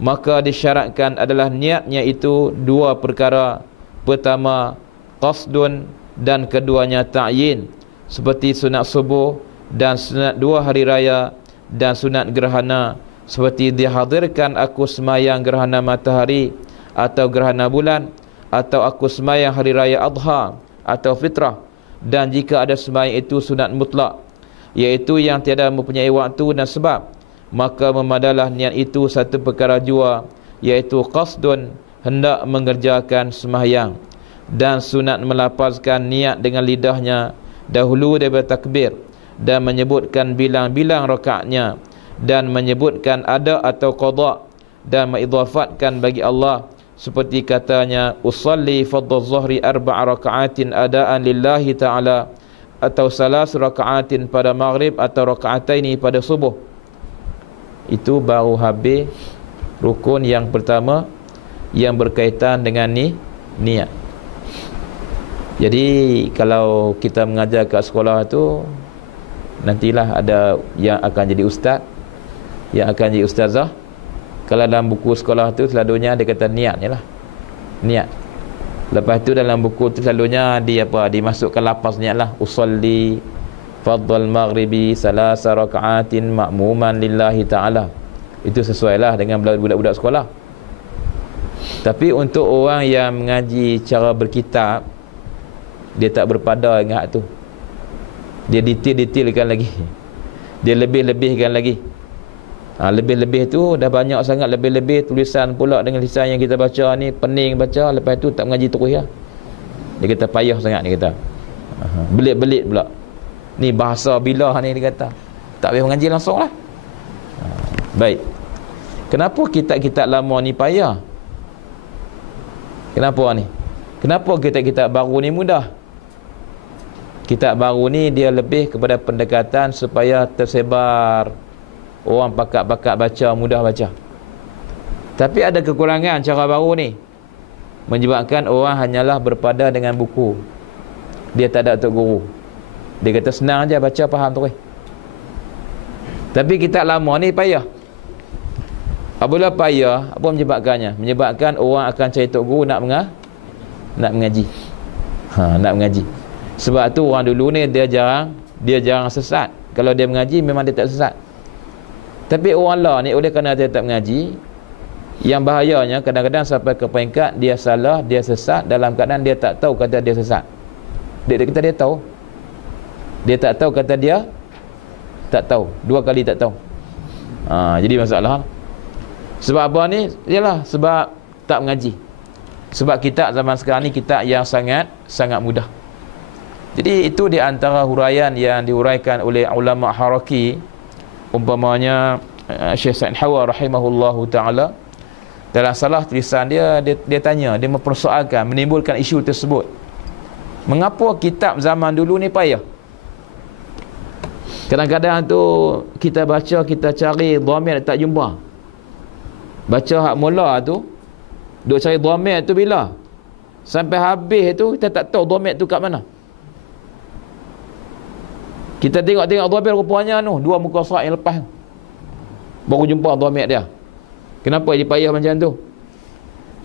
maka disyaratkan adalah niatnya itu dua perkara. Pertama qasdun dan keduanya ta'yin, seperti sunat subuh dan sunat 2 hari raya dan sunat gerhana, seperti dihadirkan aku sembahyang gerhana matahari atau gerhana bulan, atau aku sembahyang hari raya adha atau fitrah. Dan jika ada sembahyang itu sunat mutlak, iaitu yang tiada mempunyai waktu dan sebab, maka memadalah niat itu satu perkara jua, iaitu qasdun, hendak mengerjakan sembahyang, dan sunat melafazkan niat dengan lidahnya dahulu daripada takbir, dan menyebutkan bilang-bilang rakaatnya, dan menyebutkan ada atau qada, dan mengidhafatkan bagi Allah, seperti katanya usalli fardhu zuhri 4 rakaatin adaan lillahi ta'ala, atau salas rakaatin pada maghrib, atau rakaataini pada subuh. Itu baru habis rukun yang pertama yang berkaitan dengan niat. Jadi kalau kita mengajar kat sekolah tu, nantilah ada yang akan jadi ustaz, yang akan jadi ustazah. Kalau dalam buku sekolah tu selalunya dia kata niat je lah, niat. Lepas tu dalam buku tu selalunya dimasukkan lafaz niat lah, usalli fardhal maghribi salasa rakaatin ma'muman lillahi ta'ala. Itu sesuai lah dengan budak-budak sekolah. Tapi untuk orang yang mengaji cara berkitab, dia tak berpada dengan hak tu. Dia detail-detailkan lagi, dia lebih-lebihkan lagi. Lebih-lebih tu dah banyak sangat, lebih-lebih tulisan pula dengan lisan yang kita baca ni, pening baca, lepas tu tak mengaji terus ya. Dia kata payah sangat, dia kata. Belit-belit pula. Ni bahasa bilah ni, dia kata. Tak payah mengaji langsung lah. Baik. Kenapa kitab-kitab lama ni payah? Kenapa ni? Kenapa kitab-kitab baru ni mudah? Kitab baru ni dia lebih kepada pendekatan supaya tersebar, orang pakat-pakat baca, mudah baca. Tapi ada kekurangan cara baru ni, menyebabkan orang hanyalah berpada dengan buku. Dia tak ada tok guru. Dia kata senang je baca, faham terus. Tapi kitab lama ni payah. Apabila payah, apa menyebabkannya? Menyebabkan orang akan cari tok guru nak mengaji. Nak mengaji. Sebab tu orang dulu ni dia jarang sesat. Kalau dia mengaji memang dia tak sesat. Tapi orang lah ni, oleh kerana dia tak mengaji, yang bahayanya kadang-kadang sampai ke peringkat dia salah, dia sesat dalam keadaan dia tak tahu kata dia sesat. Dia kata dia tahu, dia tak tahu kata dia tak tahu, dua kali tak tahu. Jadi masalah. Sebab apa ni? Ialah sebab tak mengaji. Sebab kitab zaman sekarang ni kitab yang sangat mudah. Jadi itu di antara huraian yang dihuraikan oleh ulama Haraki. Umpamanya Syekh Sa'id Hawa rahimahullahu ta'ala, dalam salah tulisan dia tanya, dia mempersoalkan, menimbulkan isu tersebut. Mengapa kitab zaman dulu ni payah? Kadang-kadang tu kita baca, kita cari dhamir tak jumpa. Baca hak mula tu, duk cari dhamir tu bila? Sampai habis tu kita tak tahu dhamir tu kat mana. Kita tengok-tengok dhamir rupanya dua muka surat yang lepas baru jumpa dhamir dia. Kenapa dia payah macam tu?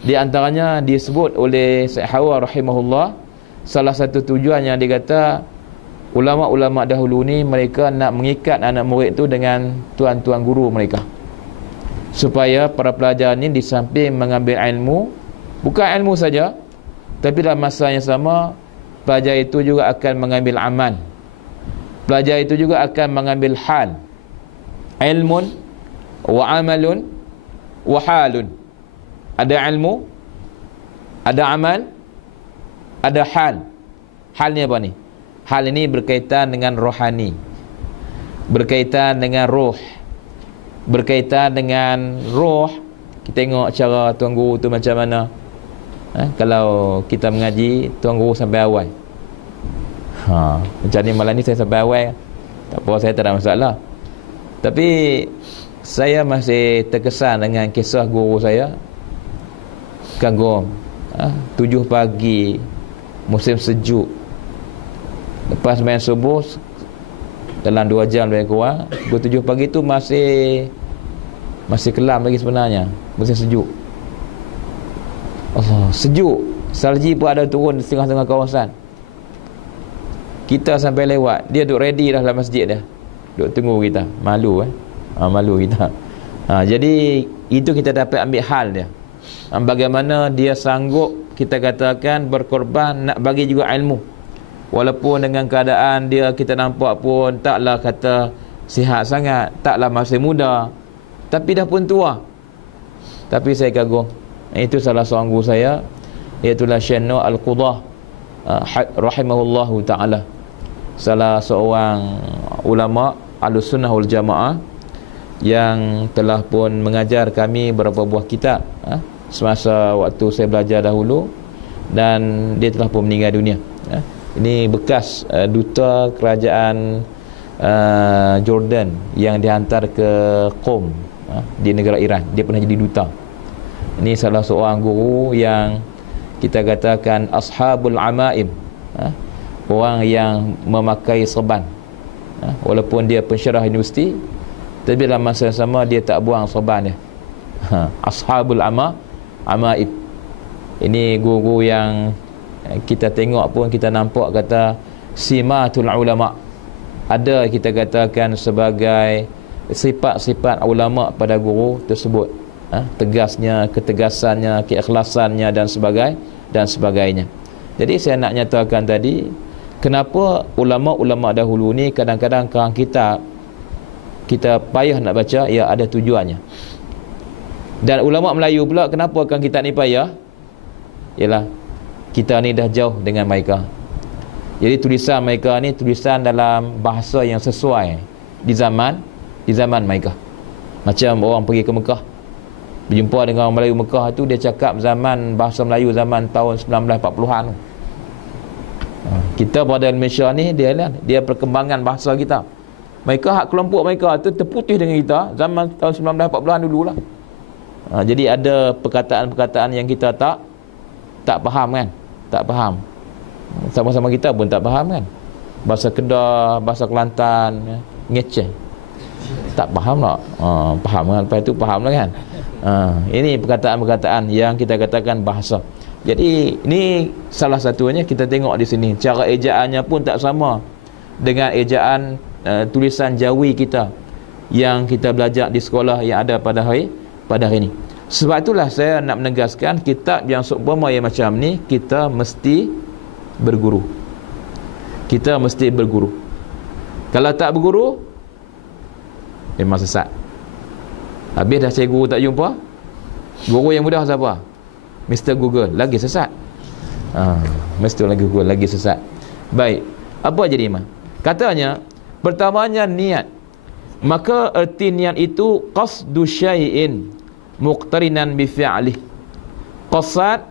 Di antaranya disebut oleh Syekh Hawa rahimahullah, salah satu tujuan yang dia kata ulama-ulama dahulu ni mereka nak mengikat anak murid tu dengan tuan-tuan guru mereka, supaya para pelajar ni di samping mengambil ilmu, bukan ilmu saja, tapi dalam masa yang sama pelajar itu juga akan mengambil amal. Pelajar itu juga akan mengambil hal. Ilmun wa amalun wa halun. Ada ilmu, ada amal, ada hal. Hal ni apa ni? Hal ini berkaitan dengan rohani, berkaitan dengan roh, berkaitan dengan roh. Kita tengok cara tuan guru tu macam mana. Kalau kita mengaji, tuan guru sampai awal. Macam ni malam ni saya sampai awal. Tak apa, saya tak ada masalah. Tapi saya masih terkesan dengan kisah guru saya. Kagum 7 pagi, musim sejuk, lepas main subuh, dalam 2 jam lebih kurang, 7 pagi tu masih kelam lagi sebenarnya, musim sejuk. Allah, sejuk. Salji pun ada turun di tengah-tengah kawasan. Kita sampai lewat, dia duduk ready dah dalam masjid dia, duduk tunggu kita. Malu malu kita. Jadi itu kita dapat ambil hal dia, bagaimana dia sanggup, kita katakan, berkorban nak bagi juga ilmu. Walaupun dengan keadaan dia kita nampak pun taklah kata sihat sangat, taklah masih muda, tapi dah pun tua. Tapi saya kagum. Itu salah seorang guru saya, iaitulah Syekh Nur Al-Qudah rahimahullahu ta'ala, salah seorang ulama Ahlussunnah wal Jamaah yang telah pun mengajar kami beberapa buah kitab semasa waktu saya belajar dahulu, dan dia telah pun meninggal dunia. Ini bekas duta kerajaan Jordan yang dihantar ke Qom di negara Iran. Dia pernah jadi duta. Ini salah seorang guru yang kita katakan ashabul amaim, orang yang memakai serban. Walaupun dia pensyarah universiti, tapi dalam masa yang sama dia tak buang serban dia. Ashabul amaim. Ini guru yang kita tengok pun kita nampak kata simatul ulama. Ada kita katakan sebagai sifat-sifat ulama pada guru tersebut, tegasnya, ketegasannya, keikhlasannya dan sebagainya. Jadi saya nak nyatakan tadi, kenapa ulama-ulama dahulu ni kadang-kadang kerang kita payah nak baca, ya ada tujuannya. Dan ulama Melayu pula, kenapa kan kita ni payah? Ialah kita ni dah jauh dengan mereka. Jadi tulisan mereka ni tulisan dalam bahasa yang sesuai di zaman mereka. Macam orang pergi ke Mekah, berjumpa dengan orang Melayu Mekah tu, dia cakap zaman bahasa Melayu zaman tahun 1940-an. Kita pada Malaysia ni dia perkembangan bahasa kita. Mereka kelompok mereka tu terputih dengan kita zaman tahun 1940-an dululah. Jadi ada perkataan-perkataan yang kita tak faham kan? Tak faham. Sama-sama kita pun tak faham kan? Bahasa Kedah, bahasa Kelantan, ngeceh. Tak faham tak? Faham kan? Lepas tu faham lah kan? Ini perkataan-perkataan yang kita katakan bahasa. Jadi ini salah satunya kita tengok di sini. Cara ejaannya pun tak sama dengan ejaan tulisan Jawi kita yang kita belajar di sekolah yang ada pada hari ini. Sebab itulah saya nak menegaskan, kitab yang seumpama yang macam ni kita mesti berguru. Kita mesti berguru. Kalau tak berguru, memang sesat. Habis dah saya guru tak jumpa, guru yang mudah siapa? Mr. Google, lagi sesat. Mr. lagi Google, lagi sesat. Baik, apa jadi imam? Katanya, pertamanya niat. Maka erti niat itu qasdu syai'in muqtarinan bi fi'lih. Qasad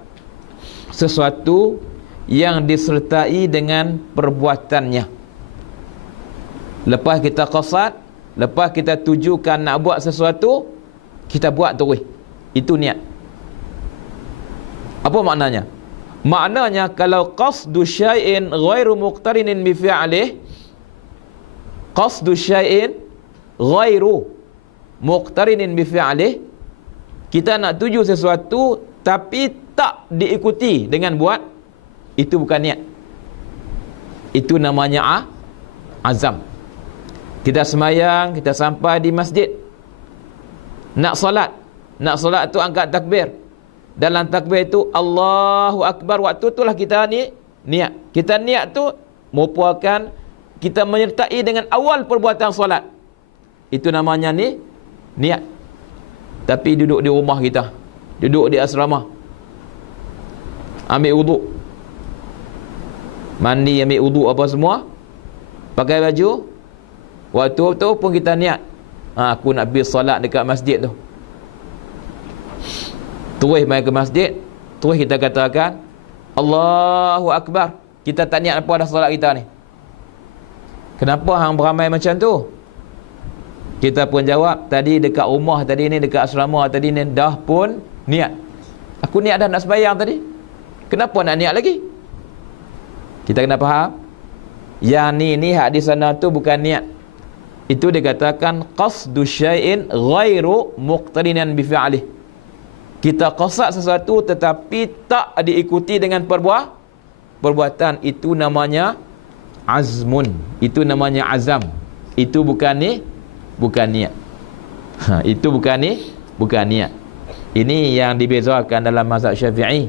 sesuatu yang disertai dengan perbuatannya. Lepas kita qasad, lepas kita tujukan nak buat sesuatu, kita buat terus. Itu niat. Apa maknanya? Maknanya kalau qasdu syai'in ghairu muqtarinin bi fi'lih, qasdu syai'in ghairu muqtarinin bi fi'lih, kita nak tuju sesuatu tapi tak diikuti dengan buat, itu bukan niat. Itu namanya azam. Kita semayang, kita sampai di masjid, nak solat tu angkat takbir. Dalam takbir itu Allahu Akbar, waktu itulah kita niat. Kita niat tu merupakan kita menyertai dengan awal perbuatan solat. Itu namanya niat. Tapi duduk di rumah kita, duduk di asrama, ambil wuduk, mandi, ambil wuduk apa semua, pakai baju, waktu tu pun kita niat, aku nak pergi solat dekat masjid tu. Terus main ke masjid, terus kita katakan Allahu Akbar. Kita tak niat apa dah solat kita ni. Kenapa hang beramai macam tu? Kita pun jawab, tadi dekat rumah tadi ni, dekat asrama tadi ni dah pun niat. Aku niat dah nak sembahyang tadi. Kenapa nak niat lagi? Kita kena faham. Yang ni hak di sana tu bukan niat. Itu dikatakan qasdu syai'in ghairu muqtarinan bi fi'lih. Kita qasad sesuatu tetapi tak diikuti dengan perbuatan. Itu namanya azmun. Itu namanya azam. Itu bukan niat. Itu bukan niat. Ini yang dibezakan dalam mazhab Syafi'i.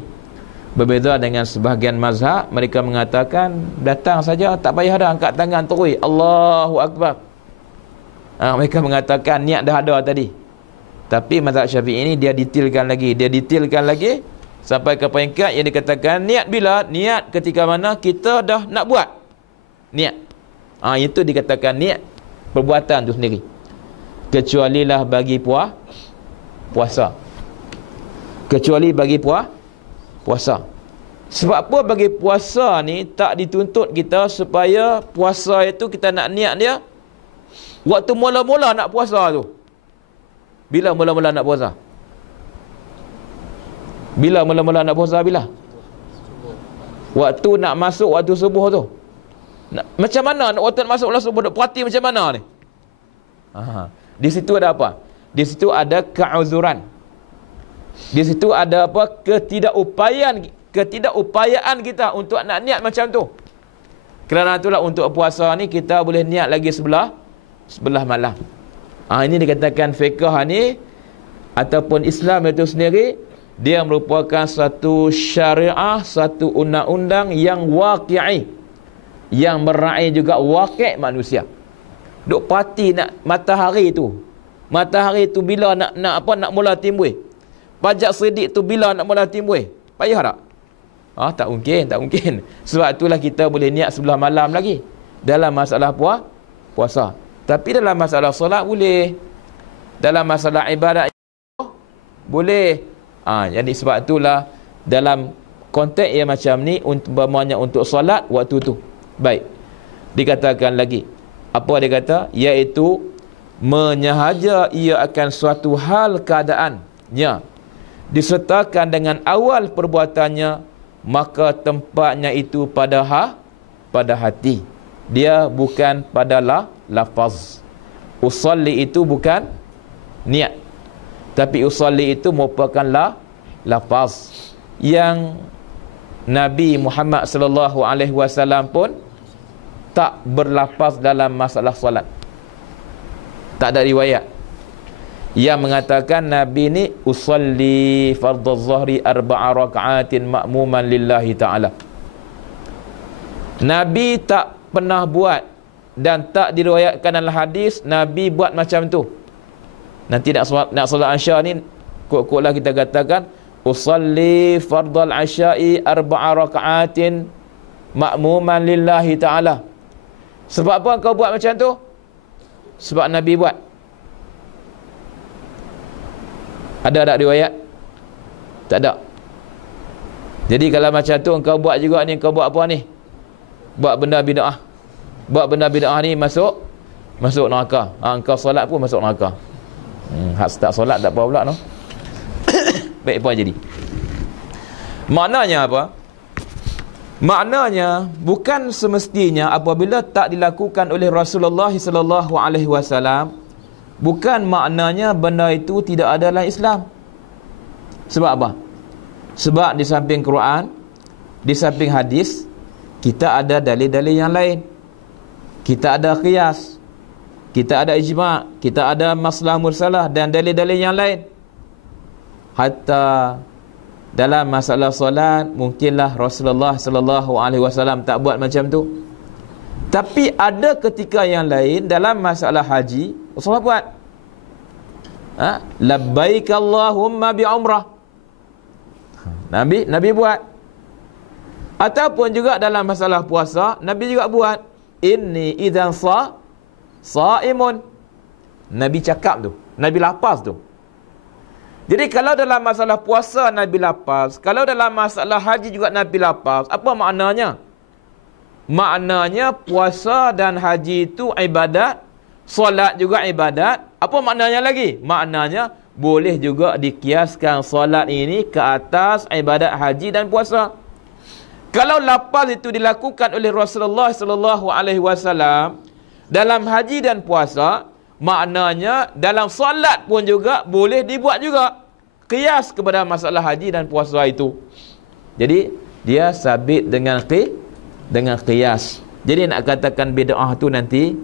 Berbeza dengan sebahagian mazhab, mereka mengatakan datang saja, tak payah dah angkat tangan terus Allahu Akbar. Mereka mengatakan niat dah ada tadi. Tapi mazhab Syafi'i ini dia detailkan lagi sampai ke peringkat yang dikatakan niat bila? Niat ketika mana kita dah nak buat niat. Itu dikatakan niat perbuatan tu sendiri. Kecualilah bagi puasa. Kecuali bagi puasa. Sebab apa bagi puasa ni tak dituntut kita supaya puasa itu kita nak niat dia waktu mula-mula nak puasa tu. Bila mula-mula nak puasa? Bila mula-mula nak puasa? Bila? Waktu nak masuk waktu subuh tu. Macam mana waktu nak masuk waktu subuh? Perhati macam mana ni? Di situ ada apa? Di situ ada keuzuran. Di situ ada apa? Ketidakupayaan kita untuk nak niat macam tu. Kerana itulah untuk puasa ni kita boleh niat lagi sebelah malam. Ini dikatakan fiqh ni ataupun Islam itu sendiri, dia merupakan satu syariah, satu undang-undang yang waqi'i, yang meraih juga waqi' manusia. Duk parti nak matahari tu bila nak mula timbul. Pajak sedik tu bila nak mula timbul. Payah tak? Tak mungkin. Sebab itulah kita boleh niat sebelah malam lagi dalam masalah puasa. Tapi dalam masalah solat boleh. Dalam masalah ibadat boleh. Jadi sebab itulah dalam konteks yang macam ni untuk solat waktu tu. Baik. Dikatakan lagi. Apa dia kata? Iaitu menyahaja ia akan suatu hal keadaannya disertakan dengan awal perbuatannya, maka tempatnya itu pada hati. Dia bukan pada lafaz. Usalli itu bukan niat, tapi usalli itu merupakan lafaz yang Nabi Muhammad sallallahu alaihi wasallam pun tak berlafaz dalam masalah solat. Tak ada riwayat yang mengatakan Nabi ni usalli fardhu zuhri 4 raka'atin ma'muman lillahi ta'ala. Nabi tak pernah buat dan tak diriwayatkan dalam hadis Nabi buat macam tu. Nanti nak solat Isya ni kok-koklah kita katakan usalli fardhal asya'i 4 raka'atin ma'muman lillahi ta'ala. Sebab apa kau buat macam tu? Sebab Nabi buat. Ada tak riwayat? Tak ada. Jadi kalau macam tu engkau buat juga ni, engkau buat apa ni? Buat benda bid'ah. Buat benda bid'ah ni masuk neraka. Engkau solat pun masuk neraka. Hak tak solat tak apa pula no. Baik apa jadi? Maknanya apa? Maknanya bukan semestinya apabila tak dilakukan oleh Rasulullah sallallahu alaihi wasallam, bukan maknanya benda itu tidak ada dalam Islam. Sebab apa? Sebab di samping Quran, di samping hadis, kita ada dalil-dalil yang lain. Kita ada qiyas, kita ada ijma', kita ada masalah mursalah dan dalil-dalil yang lain. Hatta dalam masalah solat mungkinlah Rasulullah sallallahu alaihi wasallam tak buat macam tu. Tapi ada ketika yang lain dalam masalah haji Rasulullah buat. Labbaik Allahumma bi umrah. Nabi buat. Ataupun juga dalam masalah puasa Nabi juga buat. Inni idzan saimun. Nabi cakap tu, Nabi lafaz tu. Jadi kalau dalam masalah puasa Nabi lafaz, kalau dalam masalah haji juga Nabi lafaz, apa maknanya? Maknanya puasa dan haji itu ibadat, solat juga ibadat. Apa maknanya lagi? Maknanya boleh juga dikiaskan solat ini ke atas ibadat haji dan puasa. Kalau lafaz itu dilakukan oleh Rasulullah sallallahu alaihi wasallam dalam haji dan puasa, maknanya dalam solat pun juga boleh dibuat juga. Qiyas kepada masalah haji dan puasa itu. Jadi dia sabit dengan qiyas. Jadi nak katakan bid'ah tu nanti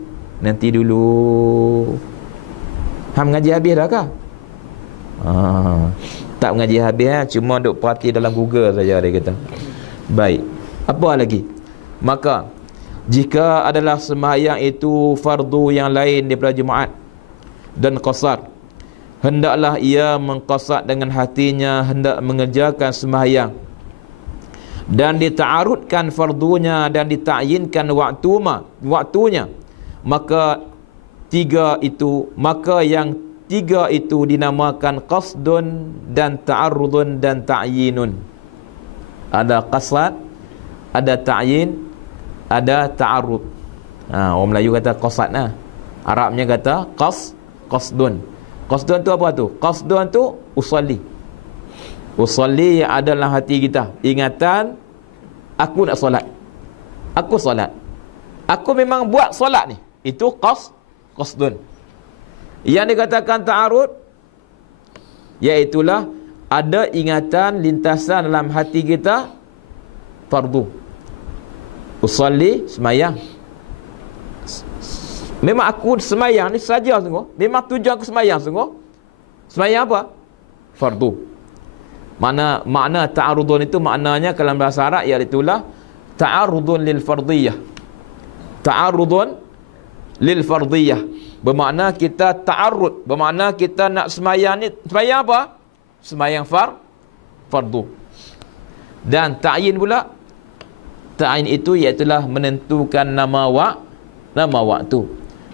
dulu. Ham ngaji habis dah kah? Tak mengaji habis, cuma duk perhati dalam Google saja dia kata. Baik. Apa lagi? Maka jika adalah sembahyang itu fardu yang lain daripada Jumaat dan qasar, hendaklah ia mengqasad dengan hatinya hendak mengerjakan sembahyang, dan dita'arudkan fardunya dan ditakyinkan waktunya, maka yang tiga itu dinamakan qasdun dan ta'arudun dan ta'yinun. Ada qasad, ada ta'yin, ada ta'arud. Orang Melayu kata qasad lah. Arabnya kata qasdun. Qasdun tu apa tu? Qasdun tu usalli. Usalli yang ada dalam hati kita. Ingatan, aku nak solat. Aku solat. Aku memang buat solat ni. Itu qasdun. Yang dikatakan ta'arud, iaitulah ada ingatan lintasan dalam hati kita fardu. Usalli, semayang. Memang aku semayang ni saja sungguh. Memang tujuan aku semayang sungguh. Semayang apa? Fardu. Makna ta'arudun itu maknanya dalam bahasa Arab iaitulah ta'arudun lil fardiyah. Ta'arudun lil fardiyah. Bermakna kita ta'arud, bermakna kita nak semayang ni, semayang apa? Semayang fardu. Dan ta'yin pula, ta'yin itu iaitulah menentukan nama waktu.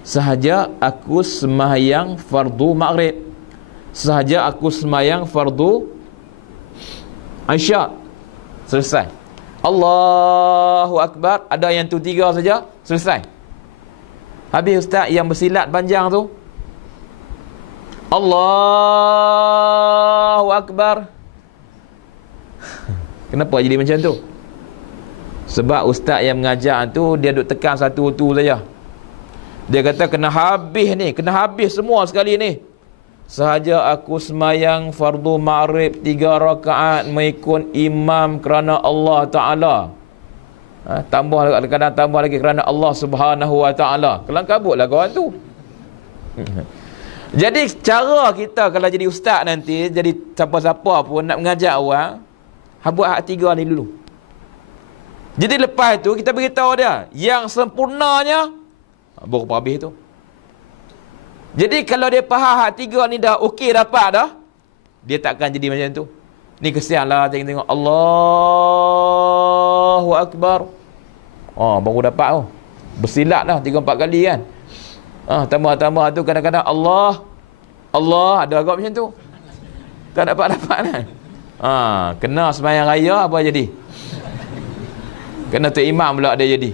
Sahaja aku semayang fardu maghrib, sahaja aku semayang fardu Isyak, selesai. Allahu Akbar, ada yang tu 3 saja, selesai. Habis ustaz yang bersilat panjang tu, Allahu Akbar. Kenapa jadi macam tu? Sebab ustaz yang mengajar tu dia duk tekan satu tu saja. Dia kata kena habis ni, kena habis semua sekali ni. Sahaja aku semayang fardu maghrib 3 rakaat mengikut imam kerana Allah Ta'ala. Kadang-kadang tambah lagi kerana Allah Subhanahu Wa Ta'ala. Kelang kabutlah kawan tu. Jadi cara kita kalau jadi ustaz nanti, jadi siapa-siapa pun nak mengajar orang, buat hak 3 ni dulu. Jadi lepas tu kita beritahu dia yang sempurnanya baru habis tu. Jadi kalau dia faham hak 3 ni dah okey dapat dah, dia takkan jadi macam tu. Ni kesianlah tengok Allahu Akbar. Baru dapat tu. Bersilat dah 3-4 kali kan. Tambah-tambah tu kadang-kadang Allah ada agak macam tu. Tak dapat kan. Kena sembahyang raya apa jadi? Kena tu imam pula dia jadi.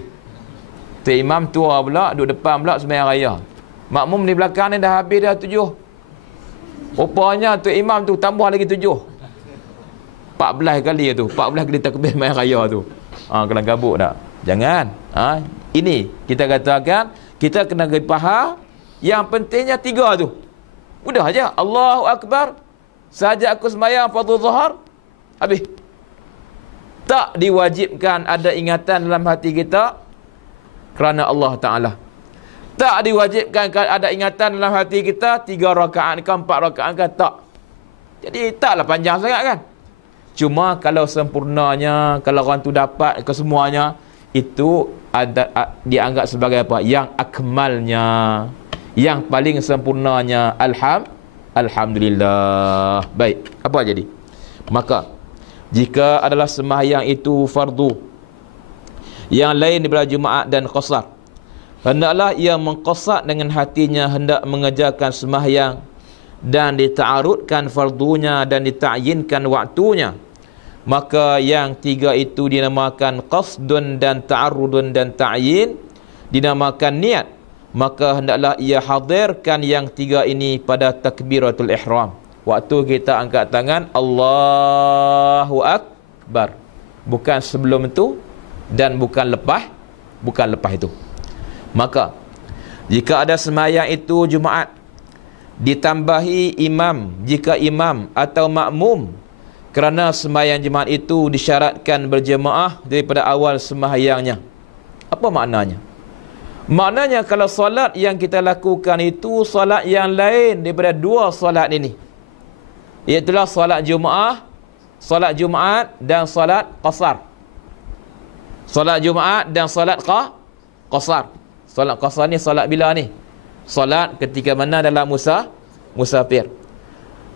Tu imam tua pula, duduk depan pula sembahyang raya. Makmum di belakang ni dah habis dah 7. Rupanya tu imam tu tambah lagi 7. 14 kali tu. 14 kali takbir sembahyang raya tu. Kelang kabut tak? Jangan. Ini kita katakan kita kena faham yang pentingnya 3 tu. Mudah aja. Allahu Akbar. Sahaja aku sembahyang fardu zuhur. Habis. Tak diwajibkan ada ingatan dalam hati kita kerana Allah Ta'ala. Tak diwajibkan ada ingatan dalam hati kita 3 rakaat ke 4 rakaat ke, tak. Jadi taklah panjang sangat kan. Cuma kalau sempurnanya, kalau orang tu dapat ke semuanya, itu ada dianggap sebagai apa? Yang akmalnya, yang paling sempurnanya. Alhamdulillah. Baik, apa jadi? Maka jika adalah sembahyang itu fardu yang lain daripada Jumaat dan qasar, hendaklah ia mengqasad dengan hatinya hendak mengerjakan sembahyang, dan dita'arudkan fardunya dan ditakyinkan waktunya. Maka yang 3 itu dinamakan qasdun dan ta'arudun dan ta'yin, dinamakan niat. Maka hendaklah ia hadirkan yang 3 ini pada takbiratul ihram. Waktu kita angkat tangan Allahu Akbar, bukan sebelum itu dan bukan lepas itu. Maka jika ada sembahyang itu Jumaat, ditambahi imam jika imam atau makmum, kerana sembahyang Jumaat itu disyaratkan berjemaah daripada awal sembahyangnya. Apa maknanya? Maknanya kalau solat yang kita lakukan itu solat yang lain daripada 2 solat ini, Iaitulah solat Jumaat, solat Jumaat dan solat qasar. Solat Jumaat dan solat qasar. Solat qasar ni solat bila ni? Solat ketika mana dalam musafir.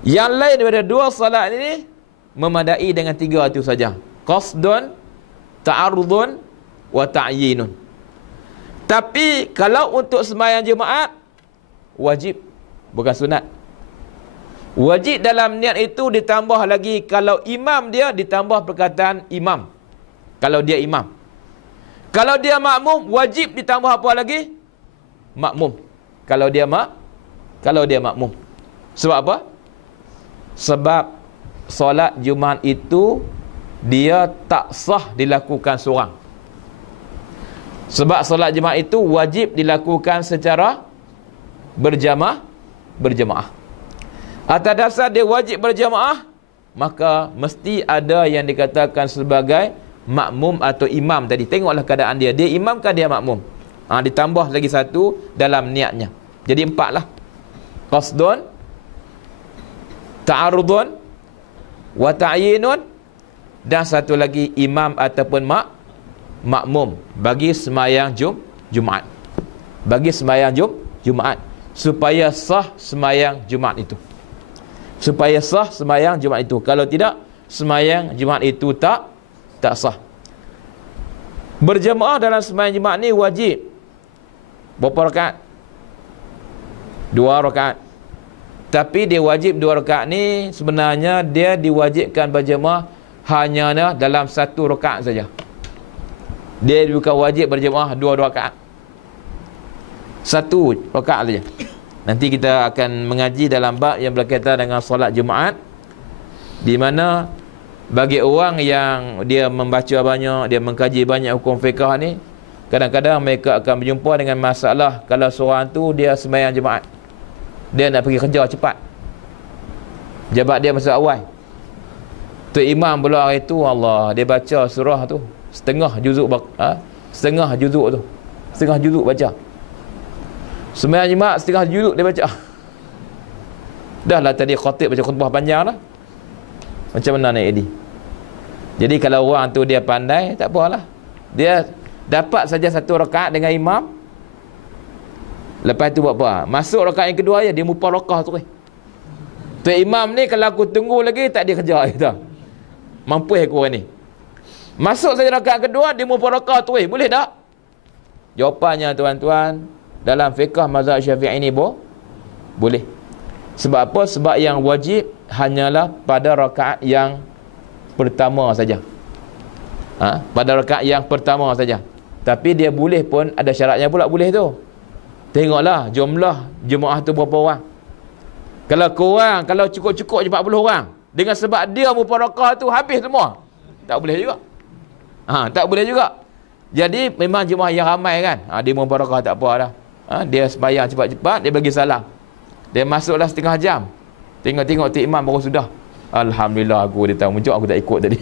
Yang lain daripada dua solat ini memadai dengan tiga itu saja. Qasdun, ta'arudun wa ta'yinun. Tapi kalau untuk sembahyang Jumaat wajib, bukan sunat. Wajib dalam niat itu ditambah lagi kalau imam dia ditambah perkataan imam. Kalau dia imam. Kalau dia makmum wajib ditambah apa lagi? Makmum. Kalau dia makmum. Sebab apa? Sebab solat Jumaat itu dia tak sah dilakukan seorang. Sebab solat Jumaat itu wajib dilakukan secara berjamaah. Atas dasar dia wajib berjamaah, maka mesti ada yang dikatakan sebagai makmum atau imam tadi. Tengoklah keadaan dia. Dia imam kan dia makmum? Ditambah lagi satu dalam niatnya. Jadi 4 lah. Qasdun, ta'arudun, wa ta'yinun, dan satu lagi imam ataupun makmum bagi sembahyang Jumaat. Bagi sembahyang Jumaat supaya sah sembahyang Jumaat itu. Supaya sah sembahyang Jumaat itu. Kalau tidak, sembahyang Jumaat itu tak sah. Berjemaah dalam sembahyang Jumaat ni wajib. Berapa rakaat? 2 rakaat. Tapi dia wajib 2 rakaat ni sebenarnya dia diwajibkan berjemaah hanya dalam 1 rakaat saja. Dia bukan wajib berjemaah 2 rakaat. 1 rakaat saja. Nanti kita akan mengaji dalam bab yang berkaitan dengan solat Jumaat, di mana bagi orang yang dia membaca banyak, dia mengkaji banyak hukum fiqh ni, kadang-kadang mereka akan berjumpa dengan masalah kalau seorang tu dia sembahyang Jumaat, dia nak pergi kerja cepat, jabat dia masa awal. Tu imam pula hari tu, Allah, dia baca surah tu setengah juzuk baca. Sembahyang Jumaat setengah juzuk dia baca. Dah lah tadi khatib baca khutbah panjang dah. Macam mana nak edit? Jadi kalau orang tu dia pandai, tak apalah. Dia dapat saja 1 rakaat dengan imam. Lepas tu buat apa? Masuk rakaat yang kedua je, dia muparakah tu. Tu imam ni kalau aku tunggu lagi tak dia kerja kita. Mampu aku orang ni. Masuk saja rakaat kedua, dia muparakah tu. Boleh tak? Jawapannya tuan-tuan, dalam fiqh mazhab Syafi'i ini boleh. Sebab apa? Sebab yang wajib hanyalah pada rakaat yang pertama saja. Pada rakaat yang pertama saja. Tapi dia boleh pun ada syaratnya pula boleh tu. Tengoklah jumlah jemaah tu berapa orang. Kalau kurang, kalau cukup-cukup je 40 orang, dengan sebab dia muparakah tu habis semua, tak boleh juga. Tak boleh juga. Jadi memang jemaah yang ramai kan, dia muparakah tak apa dah. Dia sembahyang cepat-cepat, dia bagi salam, dia masuklah setengah jam, tengok-tengok tu imam baru sudah. Alhamdulillah aku dia tahu, muncul aku tak ikut tadi.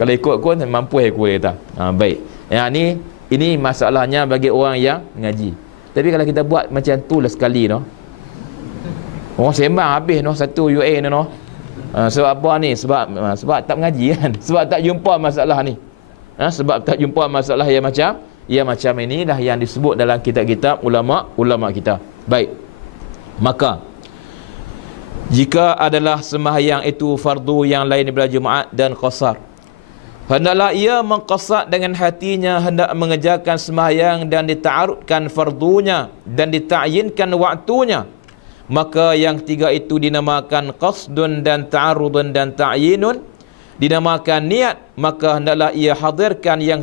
Kalau ikut pun mampu aku dia tahu. Baik. Yang ini masalahnya bagi orang yang ngaji. Tapi kalau kita buat macam tu lah sekali no. Orang sembang habis no satu UA no. Sebab apa ni? Sebab tak mengaji kan. Sebab tak jumpa masalah ni. Sebab tak jumpa masalah yang macam inilah yang disebut dalam kitab-kitab ulama kita. Baik. Maka jika adalah sembahyang itu fardu yang lain daripada Jumaat dan qasar, hendaklah ia mengqasad dengan hatinya hendak mengerjakan sembahyang dan dita'arudkan fardunya dan dita'yinkan waktunya. Maka yang 3 itu dinamakan qasdun dan ta'arudun dan ta'yinun, dinamakan niat. Maka hendaklah ia hadirkan yang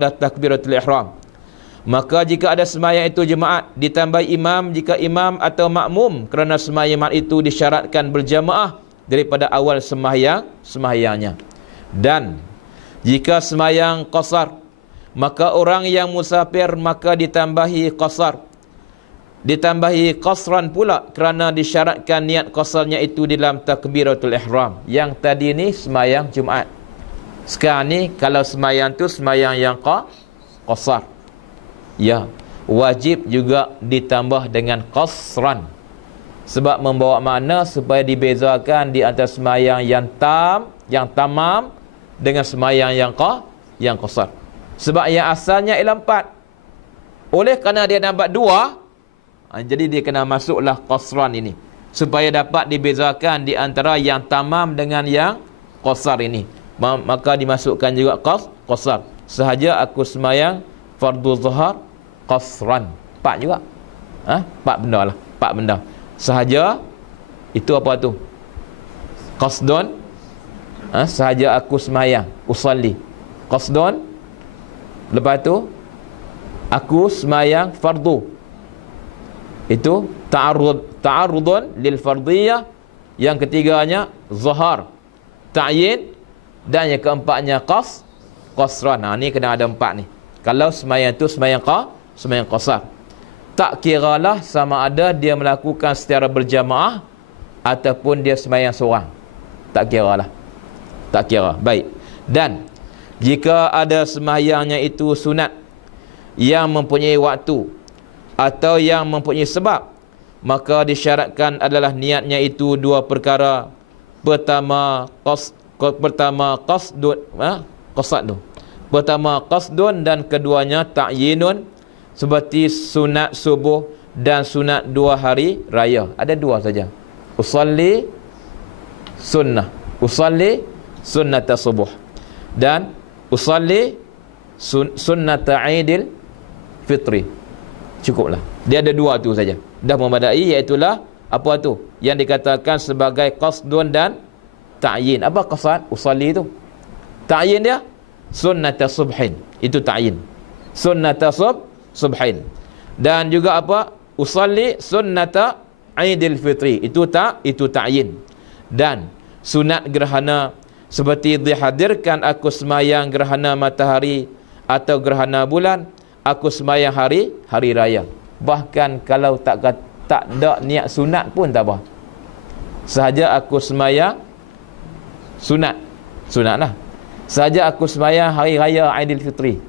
takbiratul ihram. Maka jika ada sembahyang itu jemaat ditambah imam, jika imam atau makmum, kerana sembahyang itu disyaratkan berjamaah daripada awal sembahyangnya. Dan jika sembahyang qasar, maka orang yang musafir maka ditambahi qasar, ditambahi qasran pula kerana disyaratkan niat qasarnya itu dalam takbiratul ihram. Yang tadi ni sembahyang Jumaat. Sekarang ni kalau sembahyang tu sembahyang yang qasar, ya, wajib juga ditambah dengan qasran. Sebab membawa makna supaya dibezakan di antara semayang yang tamam dengan semayang yang qasar. Sebab yang asalnya ialah 4. Oleh kerana dia dapat 2, jadi dia kena masuklah qasran ini supaya dapat dibezakan di antara yang tamam dengan yang qasar ini. Maka dimasukkan juga qasar. Sahaja aku semayang fardu zuhur qasran. 4 juga. 4 benda lah. 4 benda. Sahaja itu apa tu? Qasdun. Sahaja aku semayang usalli qasdun. Lepas tu aku semayang fardu, itu ta'arrudun lil fardiyah. Yang ketiganya zuhur ta'yin, dan yang keempatnya qasran. Ni kena ada 4 ni. Kalau semayang tu semayang qasar, tak kiralah sama ada dia melakukan secara berjamaah ataupun dia semayang seorang. Tak kiralah. Tak kira. Baik. Dan jika ada semayangnya itu sunat yang mempunyai waktu atau yang mempunyai sebab, maka disyaratkan adalah niatnya itu 2 perkara. Pertama qasdun, pertama qasdun, dan keduanya ta'yinun, seperti sunat subuh dan sunat 2 hari raya. Ada 2 saja. Usalli sunnata subuh dan usalli sunnata Aidil Fitri. Cukuplah. Dia ada 2 tu saja. Dah memadai, iaitulah apa tu yang dikatakan sebagai qasdun dan ta'yin. Apa qasad? Usalli tu. Ta'yin dia sunnata subhin. Itu ta'yin. Sunnata subhin. Dan juga apa? Usalli sunnata Aidil Fitri. Itu ta'yin. Dan sunat gerhana, seperti dihadirkan aku semayang gerhana matahari atau gerhana bulan, aku semayang hari raya. Bahkan kalau tak ada niat sunat pun tak apa. Sahaja aku semayang sunat lah. Sahaja aku semayang hari raya Aidilfitri,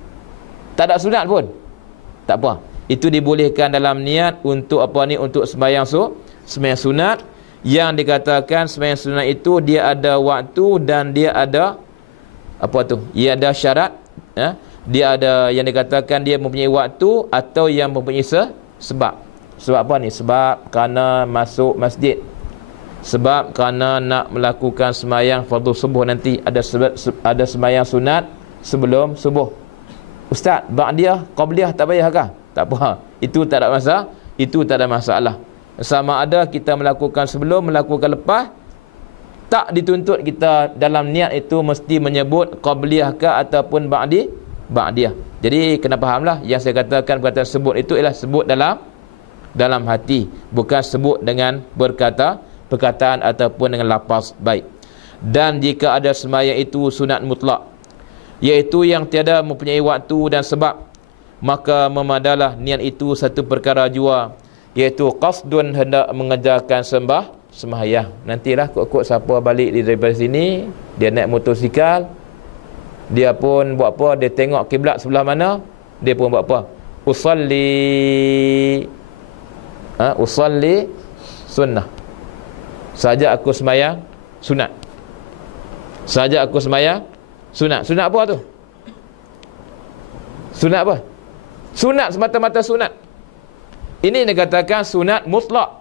tak ada sunat pun tak apa. Itu dibolehkan dalam niat untuk apa ni? Untuk semayang sunat. Yang dikatakan semayang sunat itu dia ada waktu dan dia ada apa tu? Dia ada syarat, dia ada yang dikatakan dia mempunyai waktu atau yang mempunyai sebab. Sebab apa ni? Sebab kerana masuk masjid, sebab kerana nak melakukan semayang fardu subuh nanti, ada semayang sunat sebelum subuh. Ustaz, ba'diyah, qabliyah tak payahkah? Tak apa. Itu tak ada masalah. Sama ada kita melakukan sebelum, melakukan lepas, tak dituntut kita dalam niat itu mesti menyebut qabliyah ke ataupun ba'diyah. Jadi kena fahamlah, yang saya katakan perkataan sebut itu ialah sebut dalam hati, bukan sebut dengan perkataan ataupun dengan lafaz. Baik. Dan jika ada sembahyang itu sunat mutlak, iaitu yang tiada mempunyai waktu dan sebab, maka memadalah niat itu satu perkara jua, iaitu qasdun, hendak mengerjakan sembahyang. Nantilah kot-kot siapa balik daripada sini, dia naik motosikal, dia pun buat apa? Dia tengok kiblat sebelah mana, dia pun buat apa? Usalli sunnah. Saja aku sembahyang sunat. Saja aku sembahyang sunat. Sunat apa tu? Sunat apa? Sunat semata-mata sunat. Ini dikatakan sunat mutlak.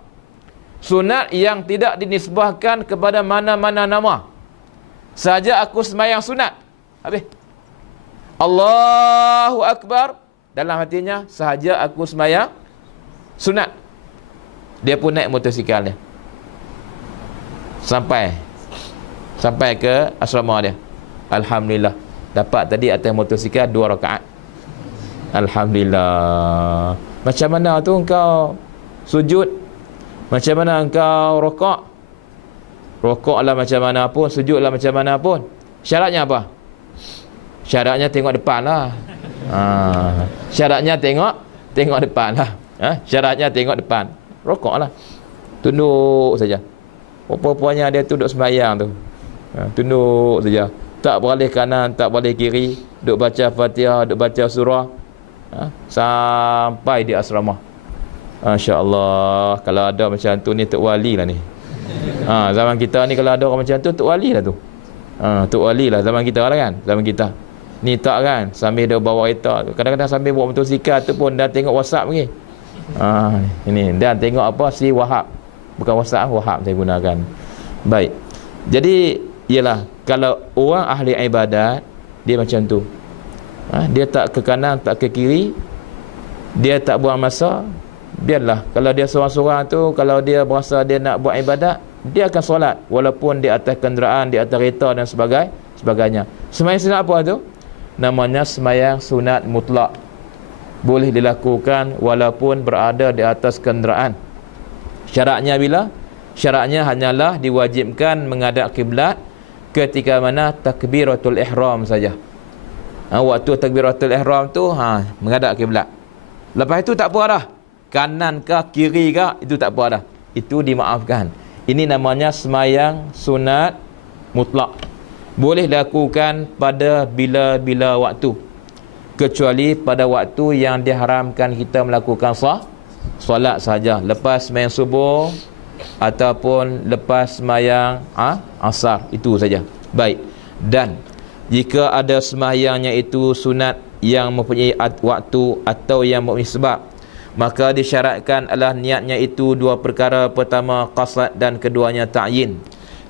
Sunat yang tidak dinisbahkan kepada mana-mana nama. Saja aku sembahyang sunat. Habis. Allahu Akbar, dalam hatinya sahaja aku sembahyang sunat. Dia pun naik motosikal dia. Sampai ke asrama dia. Alhamdulillah, dapat tadi atas motosikal 2 rakaat. Alhamdulillah. Macam mana tu engkau sujud? Macam mana engkau rokok? Rokoklah macam mana pun, sujudlah macam mana pun. Syaratnya apa? Syaratnya tengok depan lah. Syaratnya tengok depan lah. Syaratnya tengok depan. Rokoklah. Tunduk saja. Rupa-rupanya dia tu duduk sembahyang tu. Tunduk saja. Tak beralih kanan, tak beralih kiri. Duduk baca Fatihah, duduk baca surah. Sampai di asrama. Masya Allah, kalau ada macam tu ni Tok Wali lah ni. Zaman kita ni kalau ada orang macam tu Tok Wali lah tu. Tok Wali lah zaman kita lah kan. Zaman kita ni tak kan, sambil dia bawa kereta, kadang-kadang sambil bawa motosikal tu pun dah tengok WhatsApp lagi. Ini dan tengok apa si Wahab. Bukan WhatsApp, Wahab saya gunakan. Baik. Jadi ialah kalau orang ahli ibadat dia macam tu. Dia tak ke kanan, tak ke kiri. Dia tak buang masa. Biarlah. Kalau dia seorang-seorang tu, kalau dia berasa dia nak buat ibadat, dia akan solat walaupun di atas kenderaan, di atas kereta dan sebagainya. Sembahyang sunat apa tu? Namanya sembahyang sunat mutlak. Boleh dilakukan walaupun berada di atas kenderaan. Syaratnya bila? Syaratnya hanyalah diwajibkan menghadap kiblat ketika mana takbiratul ihram saja. Waktu takbiratul ihram tu menghadap kiblat. Lepas itu tak apa dah. Kanan ke kiri ke itu tak apa dah. Itu dimaafkan. Ini namanya sembahyang sunat mutlak. Boleh dilakukan pada bila-bila waktu, kecuali pada waktu yang diharamkan kita melakukan solat saja, lepas sembahyang subuh ataupun lepas sembahyang asar, itu saja. Baik. Dan jika ada sembahyangnya itu sunat yang mempunyai waktu atau yang mempunyai sebab, maka disyaratkan adalah niatnya itu dua perkara. Pertama qasad dan keduanya ta'yin,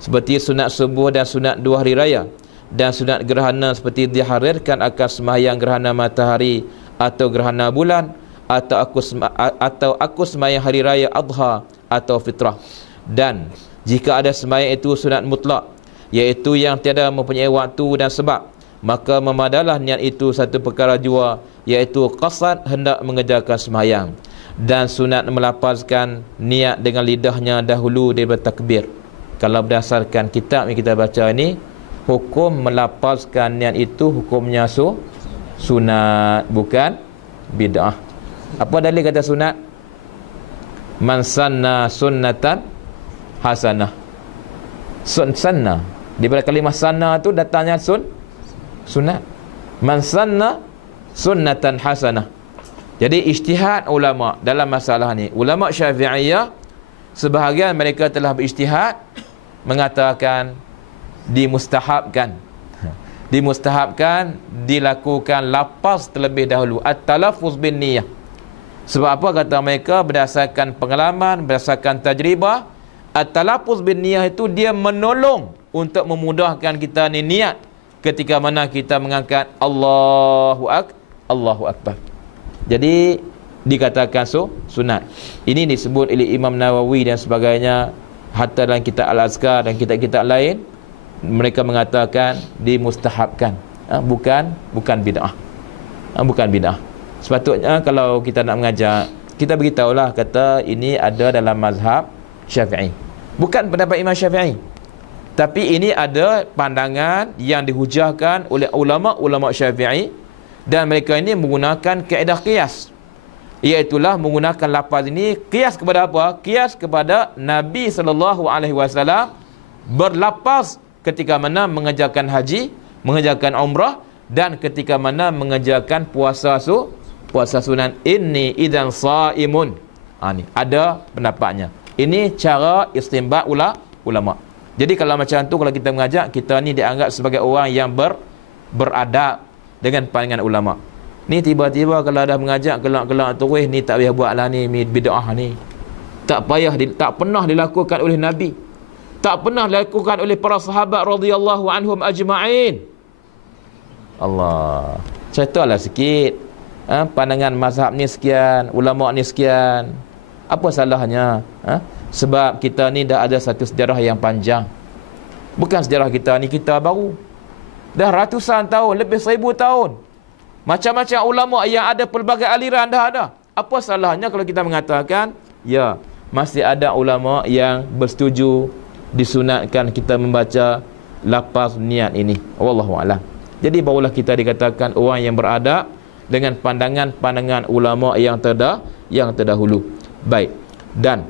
seperti sunat subuh dan sunat 2 hari raya, dan sunat gerhana seperti diharirkan akan sembahyang gerhana matahari atau gerhana bulan, atau aku sembahyang hari raya adha atau fitrah. Dan jika ada sembahyang itu sunat mutlak, iaitu yang tiada mempunyai waktu dan sebab, maka memadalah niat itu satu perkara jua, iaitu qasad hendak mengerjakan sembahyang, dan sunat melapazkan niat dengan lidahnya dahulu daripada takbir. Kalau berdasarkan kitab yang kita baca ini, hukum melapazkan niat itu hukumnya sunat, bukan bid'ah. Apa dalil kata sunat? Man sanna sunnatan hasanah. Sanna, daripada kalimah sanna tu datangnya sunat. Man sanna sunnatan hasanah. Jadi ijtihad ulama dalam masalah ni, ulama Syafi'iyah sebahagian mereka telah berijtihad mengatakan dimustahabkan dilakukan lafaz terlebih dahulu, at-talaffuz bin niyah. Sebab apa kata mereka? Berdasarkan pengalaman, berdasarkan tajribah, at-talaffuz bin niyah itu dia menolong untuk memudahkan kita ni niat ketika mana kita mengangkat Allahu Akbar. Jadi dikatakan sunat. Ini disebut oleh Imam Nawawi dan sebagainya, hatta dalam kitab Al-Azkar dan kitab-kitab lain mereka mengatakan dimustahabkan, bukan bid'ah. Bukan bid'ah. Sepatutnya kalau kita nak mengajar, kita beritahulah kata ini ada dalam mazhab Syafi'i. Bukan pendapat Imam Syafi'i, tapi ini ada pandangan yang dihujahkan oleh ulama-ulama Syafi'i, dan mereka ini menggunakan kaedah qiyas, iaitulah menggunakan lafaz ini qiyas kepada apa? Qiyas kepada Nabi SAW berlafaz ketika mana mengerjakan haji, mengerjakan umrah, dan ketika mana mengerjakan puasa sunat. Inni idzan saimun. Ni ada pendapatnya. Ini cara istinbat ulama. Jadi kalau macam tu, kalau kita mengajak, kita ni dianggap sebagai orang yang beradab dengan pandangan ulama. Ni tiba-tiba kalau dah mengajak kelak-kelak terus, ni tak payah buatlah ni bid'ah ni. Tak pernah dilakukan oleh Nabi. Tak pernah dilakukan oleh para sahabat radhiyallahu anhum ajma'in. Allah. Ceritalah sikit. Pandangan mazhab ni sekian, ulama ni sekian. Apa salahnya? Sebab kita ni dah ada satu sejarah yang panjang. Bukan sejarah kita ni kita baru. Dah ratusan tahun, lebih 1000 tahun. Macam-macam ulama yang ada pelbagai aliran dah ada. Apa salahnya kalau kita mengatakan, ya, masih ada ulama yang bersetuju disunatkan kita membaca lafaz niat ini. Wallahu a'lam. Jadi barulah kita dikatakan orang yang beradab dengan pandangan-pandangan ulama yang terdahulu. Baik. Dan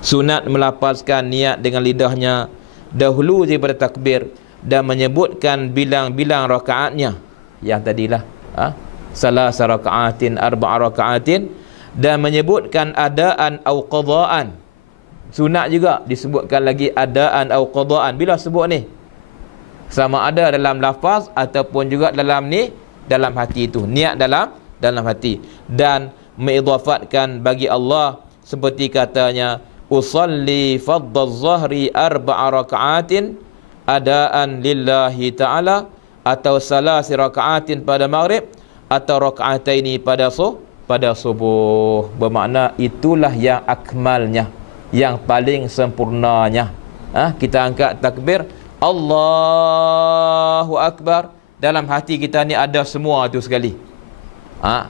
sunat melafazkan niat dengan lidahnya dahulu daripada takbir, dan menyebutkan bilang-bilang rakaatnya. Yang tadilah salasa rakaatin, arba'a rakaatin, dan menyebutkan adaan au qadaan. Sunat juga disebutkan lagi adaan au qadaan. Bila sebut ni, sama ada dalam lafaz ataupun juga dalam ni, dalam hati itu, niat dalam hati. Dan mengidhafatkan bagi Allah seperti katanya usalli fadhdaz zahri arba'a raka'atin adaan lillahi ta'ala, atau salasi raka'atin pada maghrib, atau raka'ataini pada subuh. Bermakna itulah yang akmalnya, yang paling sempurnanya. Kita angkat takbir Allahu Akbar, dalam hati kita ni ada semua tu sekali.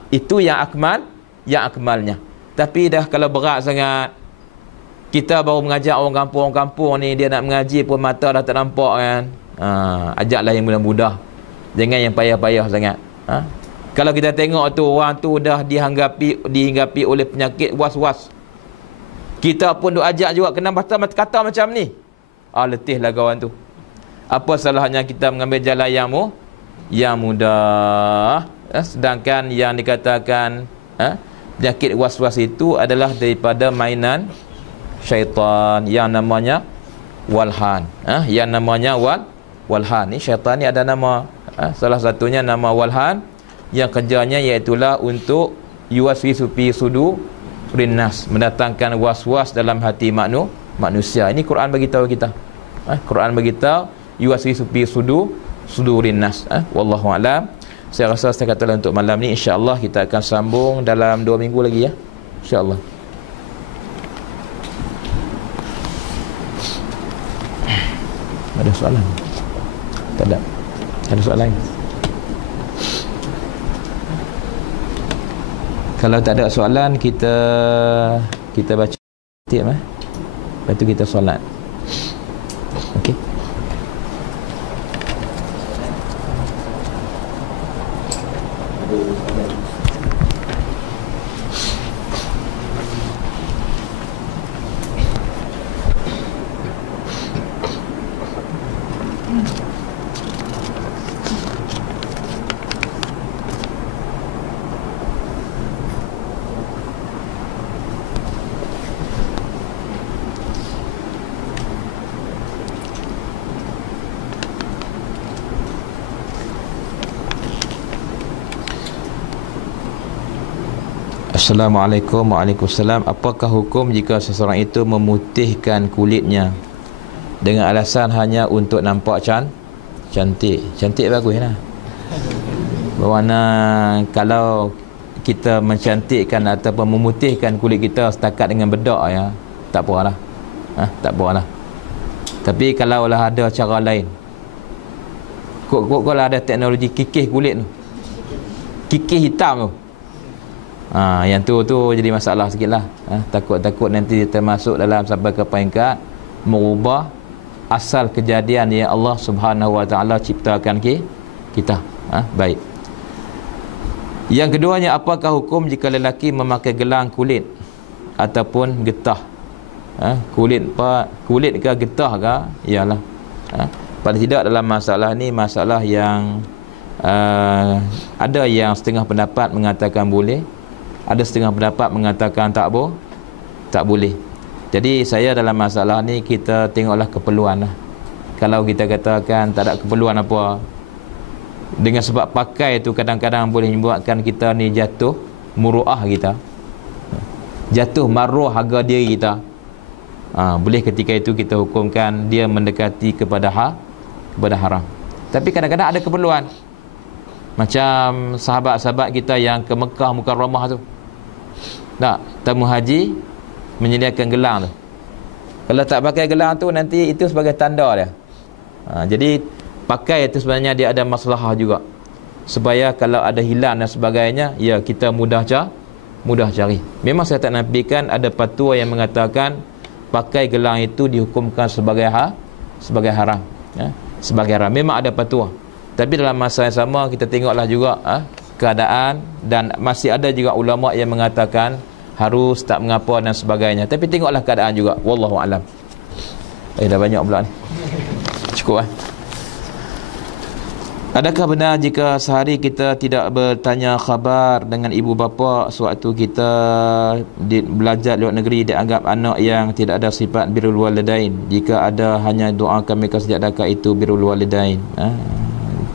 Itu yang akmalnya. Tapi dah kalau berat sangat, kita baru mengajak orang kampung ni, dia nak mengaji pun mata dah tak nampak kan. Ajaklah yang mudah-mudah, jangan yang payah-payah sangat. Kalau kita tengok tu orang tu dah dihinggapi oleh penyakit was-was, kita pun duk ajak juga kena baca kata macam ni, letihlah kawan tu. Apa salahnya kita mengambil jalan yang mudah? Sedangkan yang dikatakan penyakit was-was itu adalah daripada mainan syaitan yang namanya walhan. Yang namanya walhan ni, syaitan ni ada nama, salah satunya nama walhan, yang kerjanya iaitulah untuk yuwaswisu fi sudurin nas, mendatangkan was-was dalam hati manusia. Ini Quran bagi tahu kita. Quran bagi tahu yuwaswisu fi sudurin nas. Wallahu a'lam. Saya rasa setakat untuk malam ni, insya-Allah kita akan sambung dalam 2 minggu lagi ya. Insya-Allah. Ada soalan? Tak ada. Ada soalan? Kalau tak ada soalan, kita baca tiap lepas tu kita solat. Okey. Assalamualaikum. Waalaikumsalam. Apakah hukum jika seseorang itu memutihkan kulitnya dengan alasan hanya untuk nampak cantik? Cantik bagus lah. Bermakna kalau kita mencantikkan ataupun memutihkan kulit kita setakat dengan bedak ya, tak apalah. Tak apalah. Tapi kalaulah ada cara lain, kalau ada teknologi kikih kulit tu, kikih hitam tu, yang tu jadi masalah sikit lah. Takut nanti termasuk dalam sampai ke peringkat merubah asal kejadian yang Allah Subhanahu Wa Taala ciptakan kita. Baik. Yang keduanya, apakah hukum jika lelaki memakai gelang kulit ataupun getah? Kulit ke getah ke? Iyalah. Pada tidak dalam masalah ni, masalah yang ada yang setengah pendapat mengatakan boleh, ada setengah pendapat mengatakan tak boleh. Jadi saya dalam masalah ni, kita tengoklah keperluan lah. Kalau kita katakan tak ada keperluan apa, dengan sebab pakai tu kadang-kadang boleh membuatkan kita ni jatuh muruah kita, jatuh maruah harga diri kita, boleh ketika itu kita hukumkan dia mendekati kepada haram. Tapi kadang-kadang ada keperluan, macam sahabat-sahabat kita yang ke Mekah Mukarramah tu, tak, tamu haji menyediakan gelang tu. Kalau tak pakai gelang tu, nanti itu sebagai tanda dia. Jadi pakai itu sebenarnya dia ada masalah juga, supaya kalau ada hilang dan sebagainya, ya kita mudah cari. Memang saya tak nafikan ada fatwa yang mengatakan pakai gelang itu dihukumkan sebagai haram, sebagai haram. Memang ada fatwa. Tapi dalam masa yang sama, kita tengoklah juga keadaan, dan masih ada juga ulama yang mengatakan harus, tak mengapa dan sebagainya. Tapi tengoklah keadaan juga. Wallahu a'lam. Dah banyak pula ni. Cukup Adakah benar jika sehari kita tidak bertanya khabar dengan ibu bapa sewaktu kita belajar luar negeri dianggap anak yang tidak ada sifat birrul walidain? Jika ada, hanya doakan mereka sejak dekat itu birrul walidain.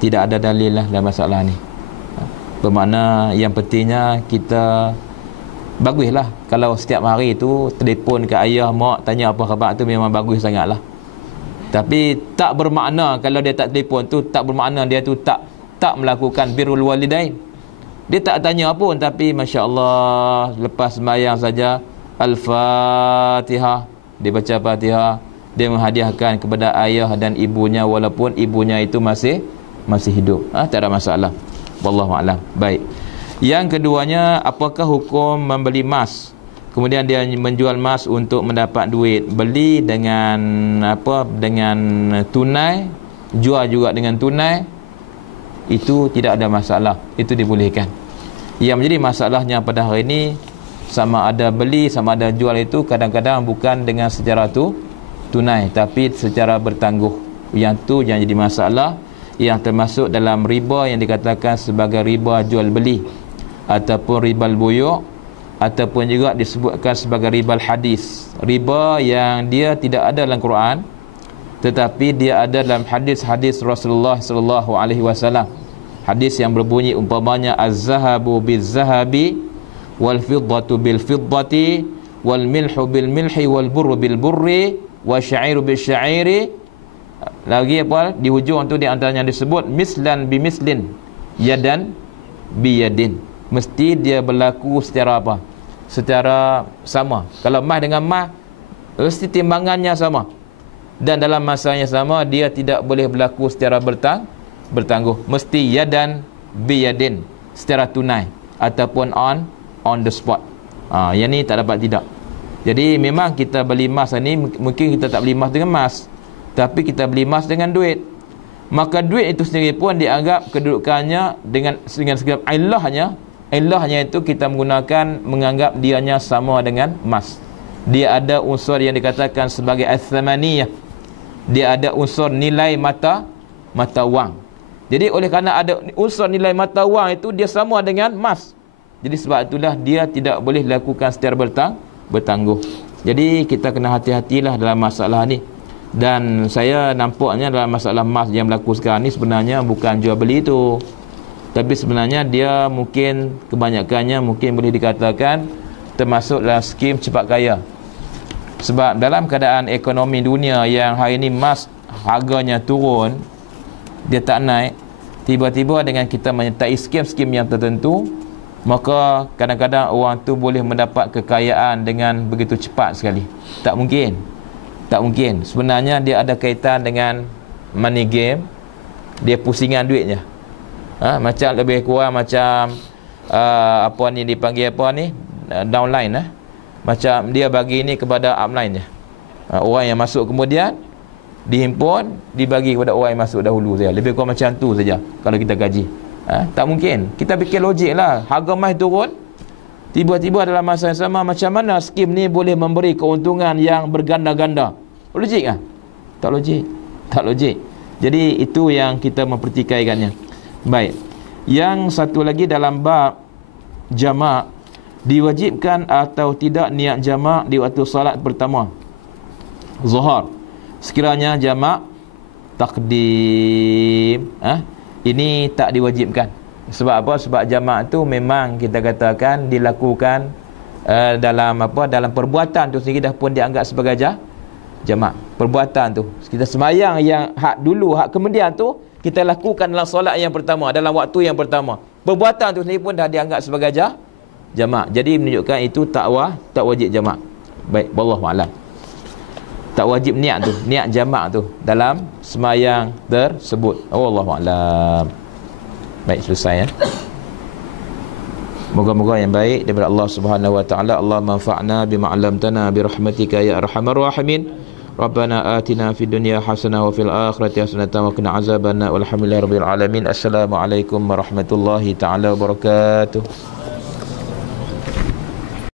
Tidak ada dalil lah dalam masalah ni. Bermakna yang pentingnya kita baguslah kalau setiap hari tu telefon ke ayah mak tanya apa khabar, tu memang bagus sangatlah. Tapi tak bermakna kalau dia tak telefon tu, tak bermakna dia tu tak melakukan birrul walidain. Dia tak tanya pun, tapi masya-Allah lepas sembahyang saja Al-Fatihah, dia baca Fatihah, dia menghadiahkan kepada ayah dan ibunya walaupun ibunya itu masih hidup. Tak ada masalah. Wallahu a'lam. Baik. Yang keduanya, apakah hukum membeli emas kemudian dia menjual emas untuk mendapat duit? Beli dengan dengan tunai, jual juga dengan tunai, itu tidak ada masalah, itu dibolehkan. Yang menjadi masalahnya pada hari ini, sama ada beli sama ada jual itu kadang-kadang bukan dengan secara tunai, tapi secara bertangguh. Yang tu yang jadi masalah, yang termasuk dalam riba yang dikatakan sebagai riba jual beli ataupun ribal buyu', ataupun juga disebutkan sebagai ribal hadis. Riba yang dia tidak ada dalam Quran tetapi dia ada dalam hadis-hadis Rasulullah sallallahu alaihi wasallam. Hadis yang berbunyi umpamanya az-zahabu biz-zahabi wal fiddatu bil fiddati wal milhu bil milhi wal burru bil burri wasyairu bil syairi. Lagi apa di hujung tu di antaranya disebut mislan bi mislin, yadan bi yadin. Mesti dia berlaku secara apa? Secara sama. Kalau emas dengan emas, mesti timbangannya sama. Dan dalam masa yang sama, dia tidak boleh berlaku secara bertangguh. Mesti yadan biyadin, secara tunai ataupun on the spot. Yang ni tak dapat tidak. Jadi memang kita beli emas ni, mungkin kita tak beli emas dengan emas, tapi kita beli emas dengan duit. Maka duit itu sendiri pun dianggap kedudukannya dengan segala ilahnya itu kita menganggap dianya sama dengan emas. Dia ada unsur yang dikatakan sebagai ats-tsamaniyah. Dia ada unsur nilai mata wang. Jadi oleh kerana ada unsur nilai mata wang itu, dia sama dengan emas. Jadi sebab itulah dia tidak boleh dilakukan secara bertangguh. Jadi kita kena hati-hatilah dalam masalah ni. Dan saya nampaknya dalam masalah emas yang berlaku sekarang ni sebenarnya bukan jual beli itu, tapi sebenarnya dia mungkin kebanyakannya mungkin boleh dikatakan termasuk dalam skim cepat kaya. Sebab dalam keadaan ekonomi dunia yang hari ini emas harganya turun, dia tak naik, tiba-tiba dengan kita menyertai skim-skim yang tertentu, maka kadang-kadang orang tu boleh mendapat kekayaan dengan begitu cepat sekali. Tak mungkin. Sebenarnya dia ada kaitan dengan money game. Dia pusingan duitnya. Macam lebih kurang macam apa ni dipanggil apa ni, downline. Macam dia bagi ni kepada upline je. Orang yang masuk kemudian dihimpun, dibagi kepada orang yang masuk dahulu saja. Lebih kurang macam tu saja kalau kita gaji. Tak mungkin. Kita fikir logik lah. Harga emas turun, tiba-tiba dalam masa yang sama, macam mana skim ni boleh memberi keuntungan yang berganda-ganda? Logik kan? Tak logik. Jadi itu yang kita mempertikaikannya. Baik. Yang satu lagi dalam bab jamak, diwajibkan atau tidak niat jamak di waktu salat pertama Zuhur, sekiranya jamak takdim, ini tak diwajibkan. Sebab apa? Sebab jamak tu memang kita katakan dilakukan dalam perbuatan tu sendiri dah pun dianggap sebagai jamak. Perbuatan tu kita sembahyang yang hak dulu, hak kemudian tu kita lakukan dalam solat yang pertama, dalam waktu yang pertama. Perbuatan tu sendiri pun dah dianggap sebagai jamak. Jadi menunjukkan itu tak wajib jamak. Baik, wallahu a'lam. Tak wajib niat jamak tu dalam sembahyang tersebut. Wallahu a'lam. Baik, selesai ya. Moga-moga yang baik daripada Allah Subhanahu wa taala. Allah manfa'na bima 'allamtana bi rahmatika ya arhamar rahimin. Rabbana atina fid dunya hasanah wa fil akhirati hasanah wa qina azabannar. Walhamdulillahirabbil alamin. Assalamualaikum warahmatullahi taala wabarakatuh.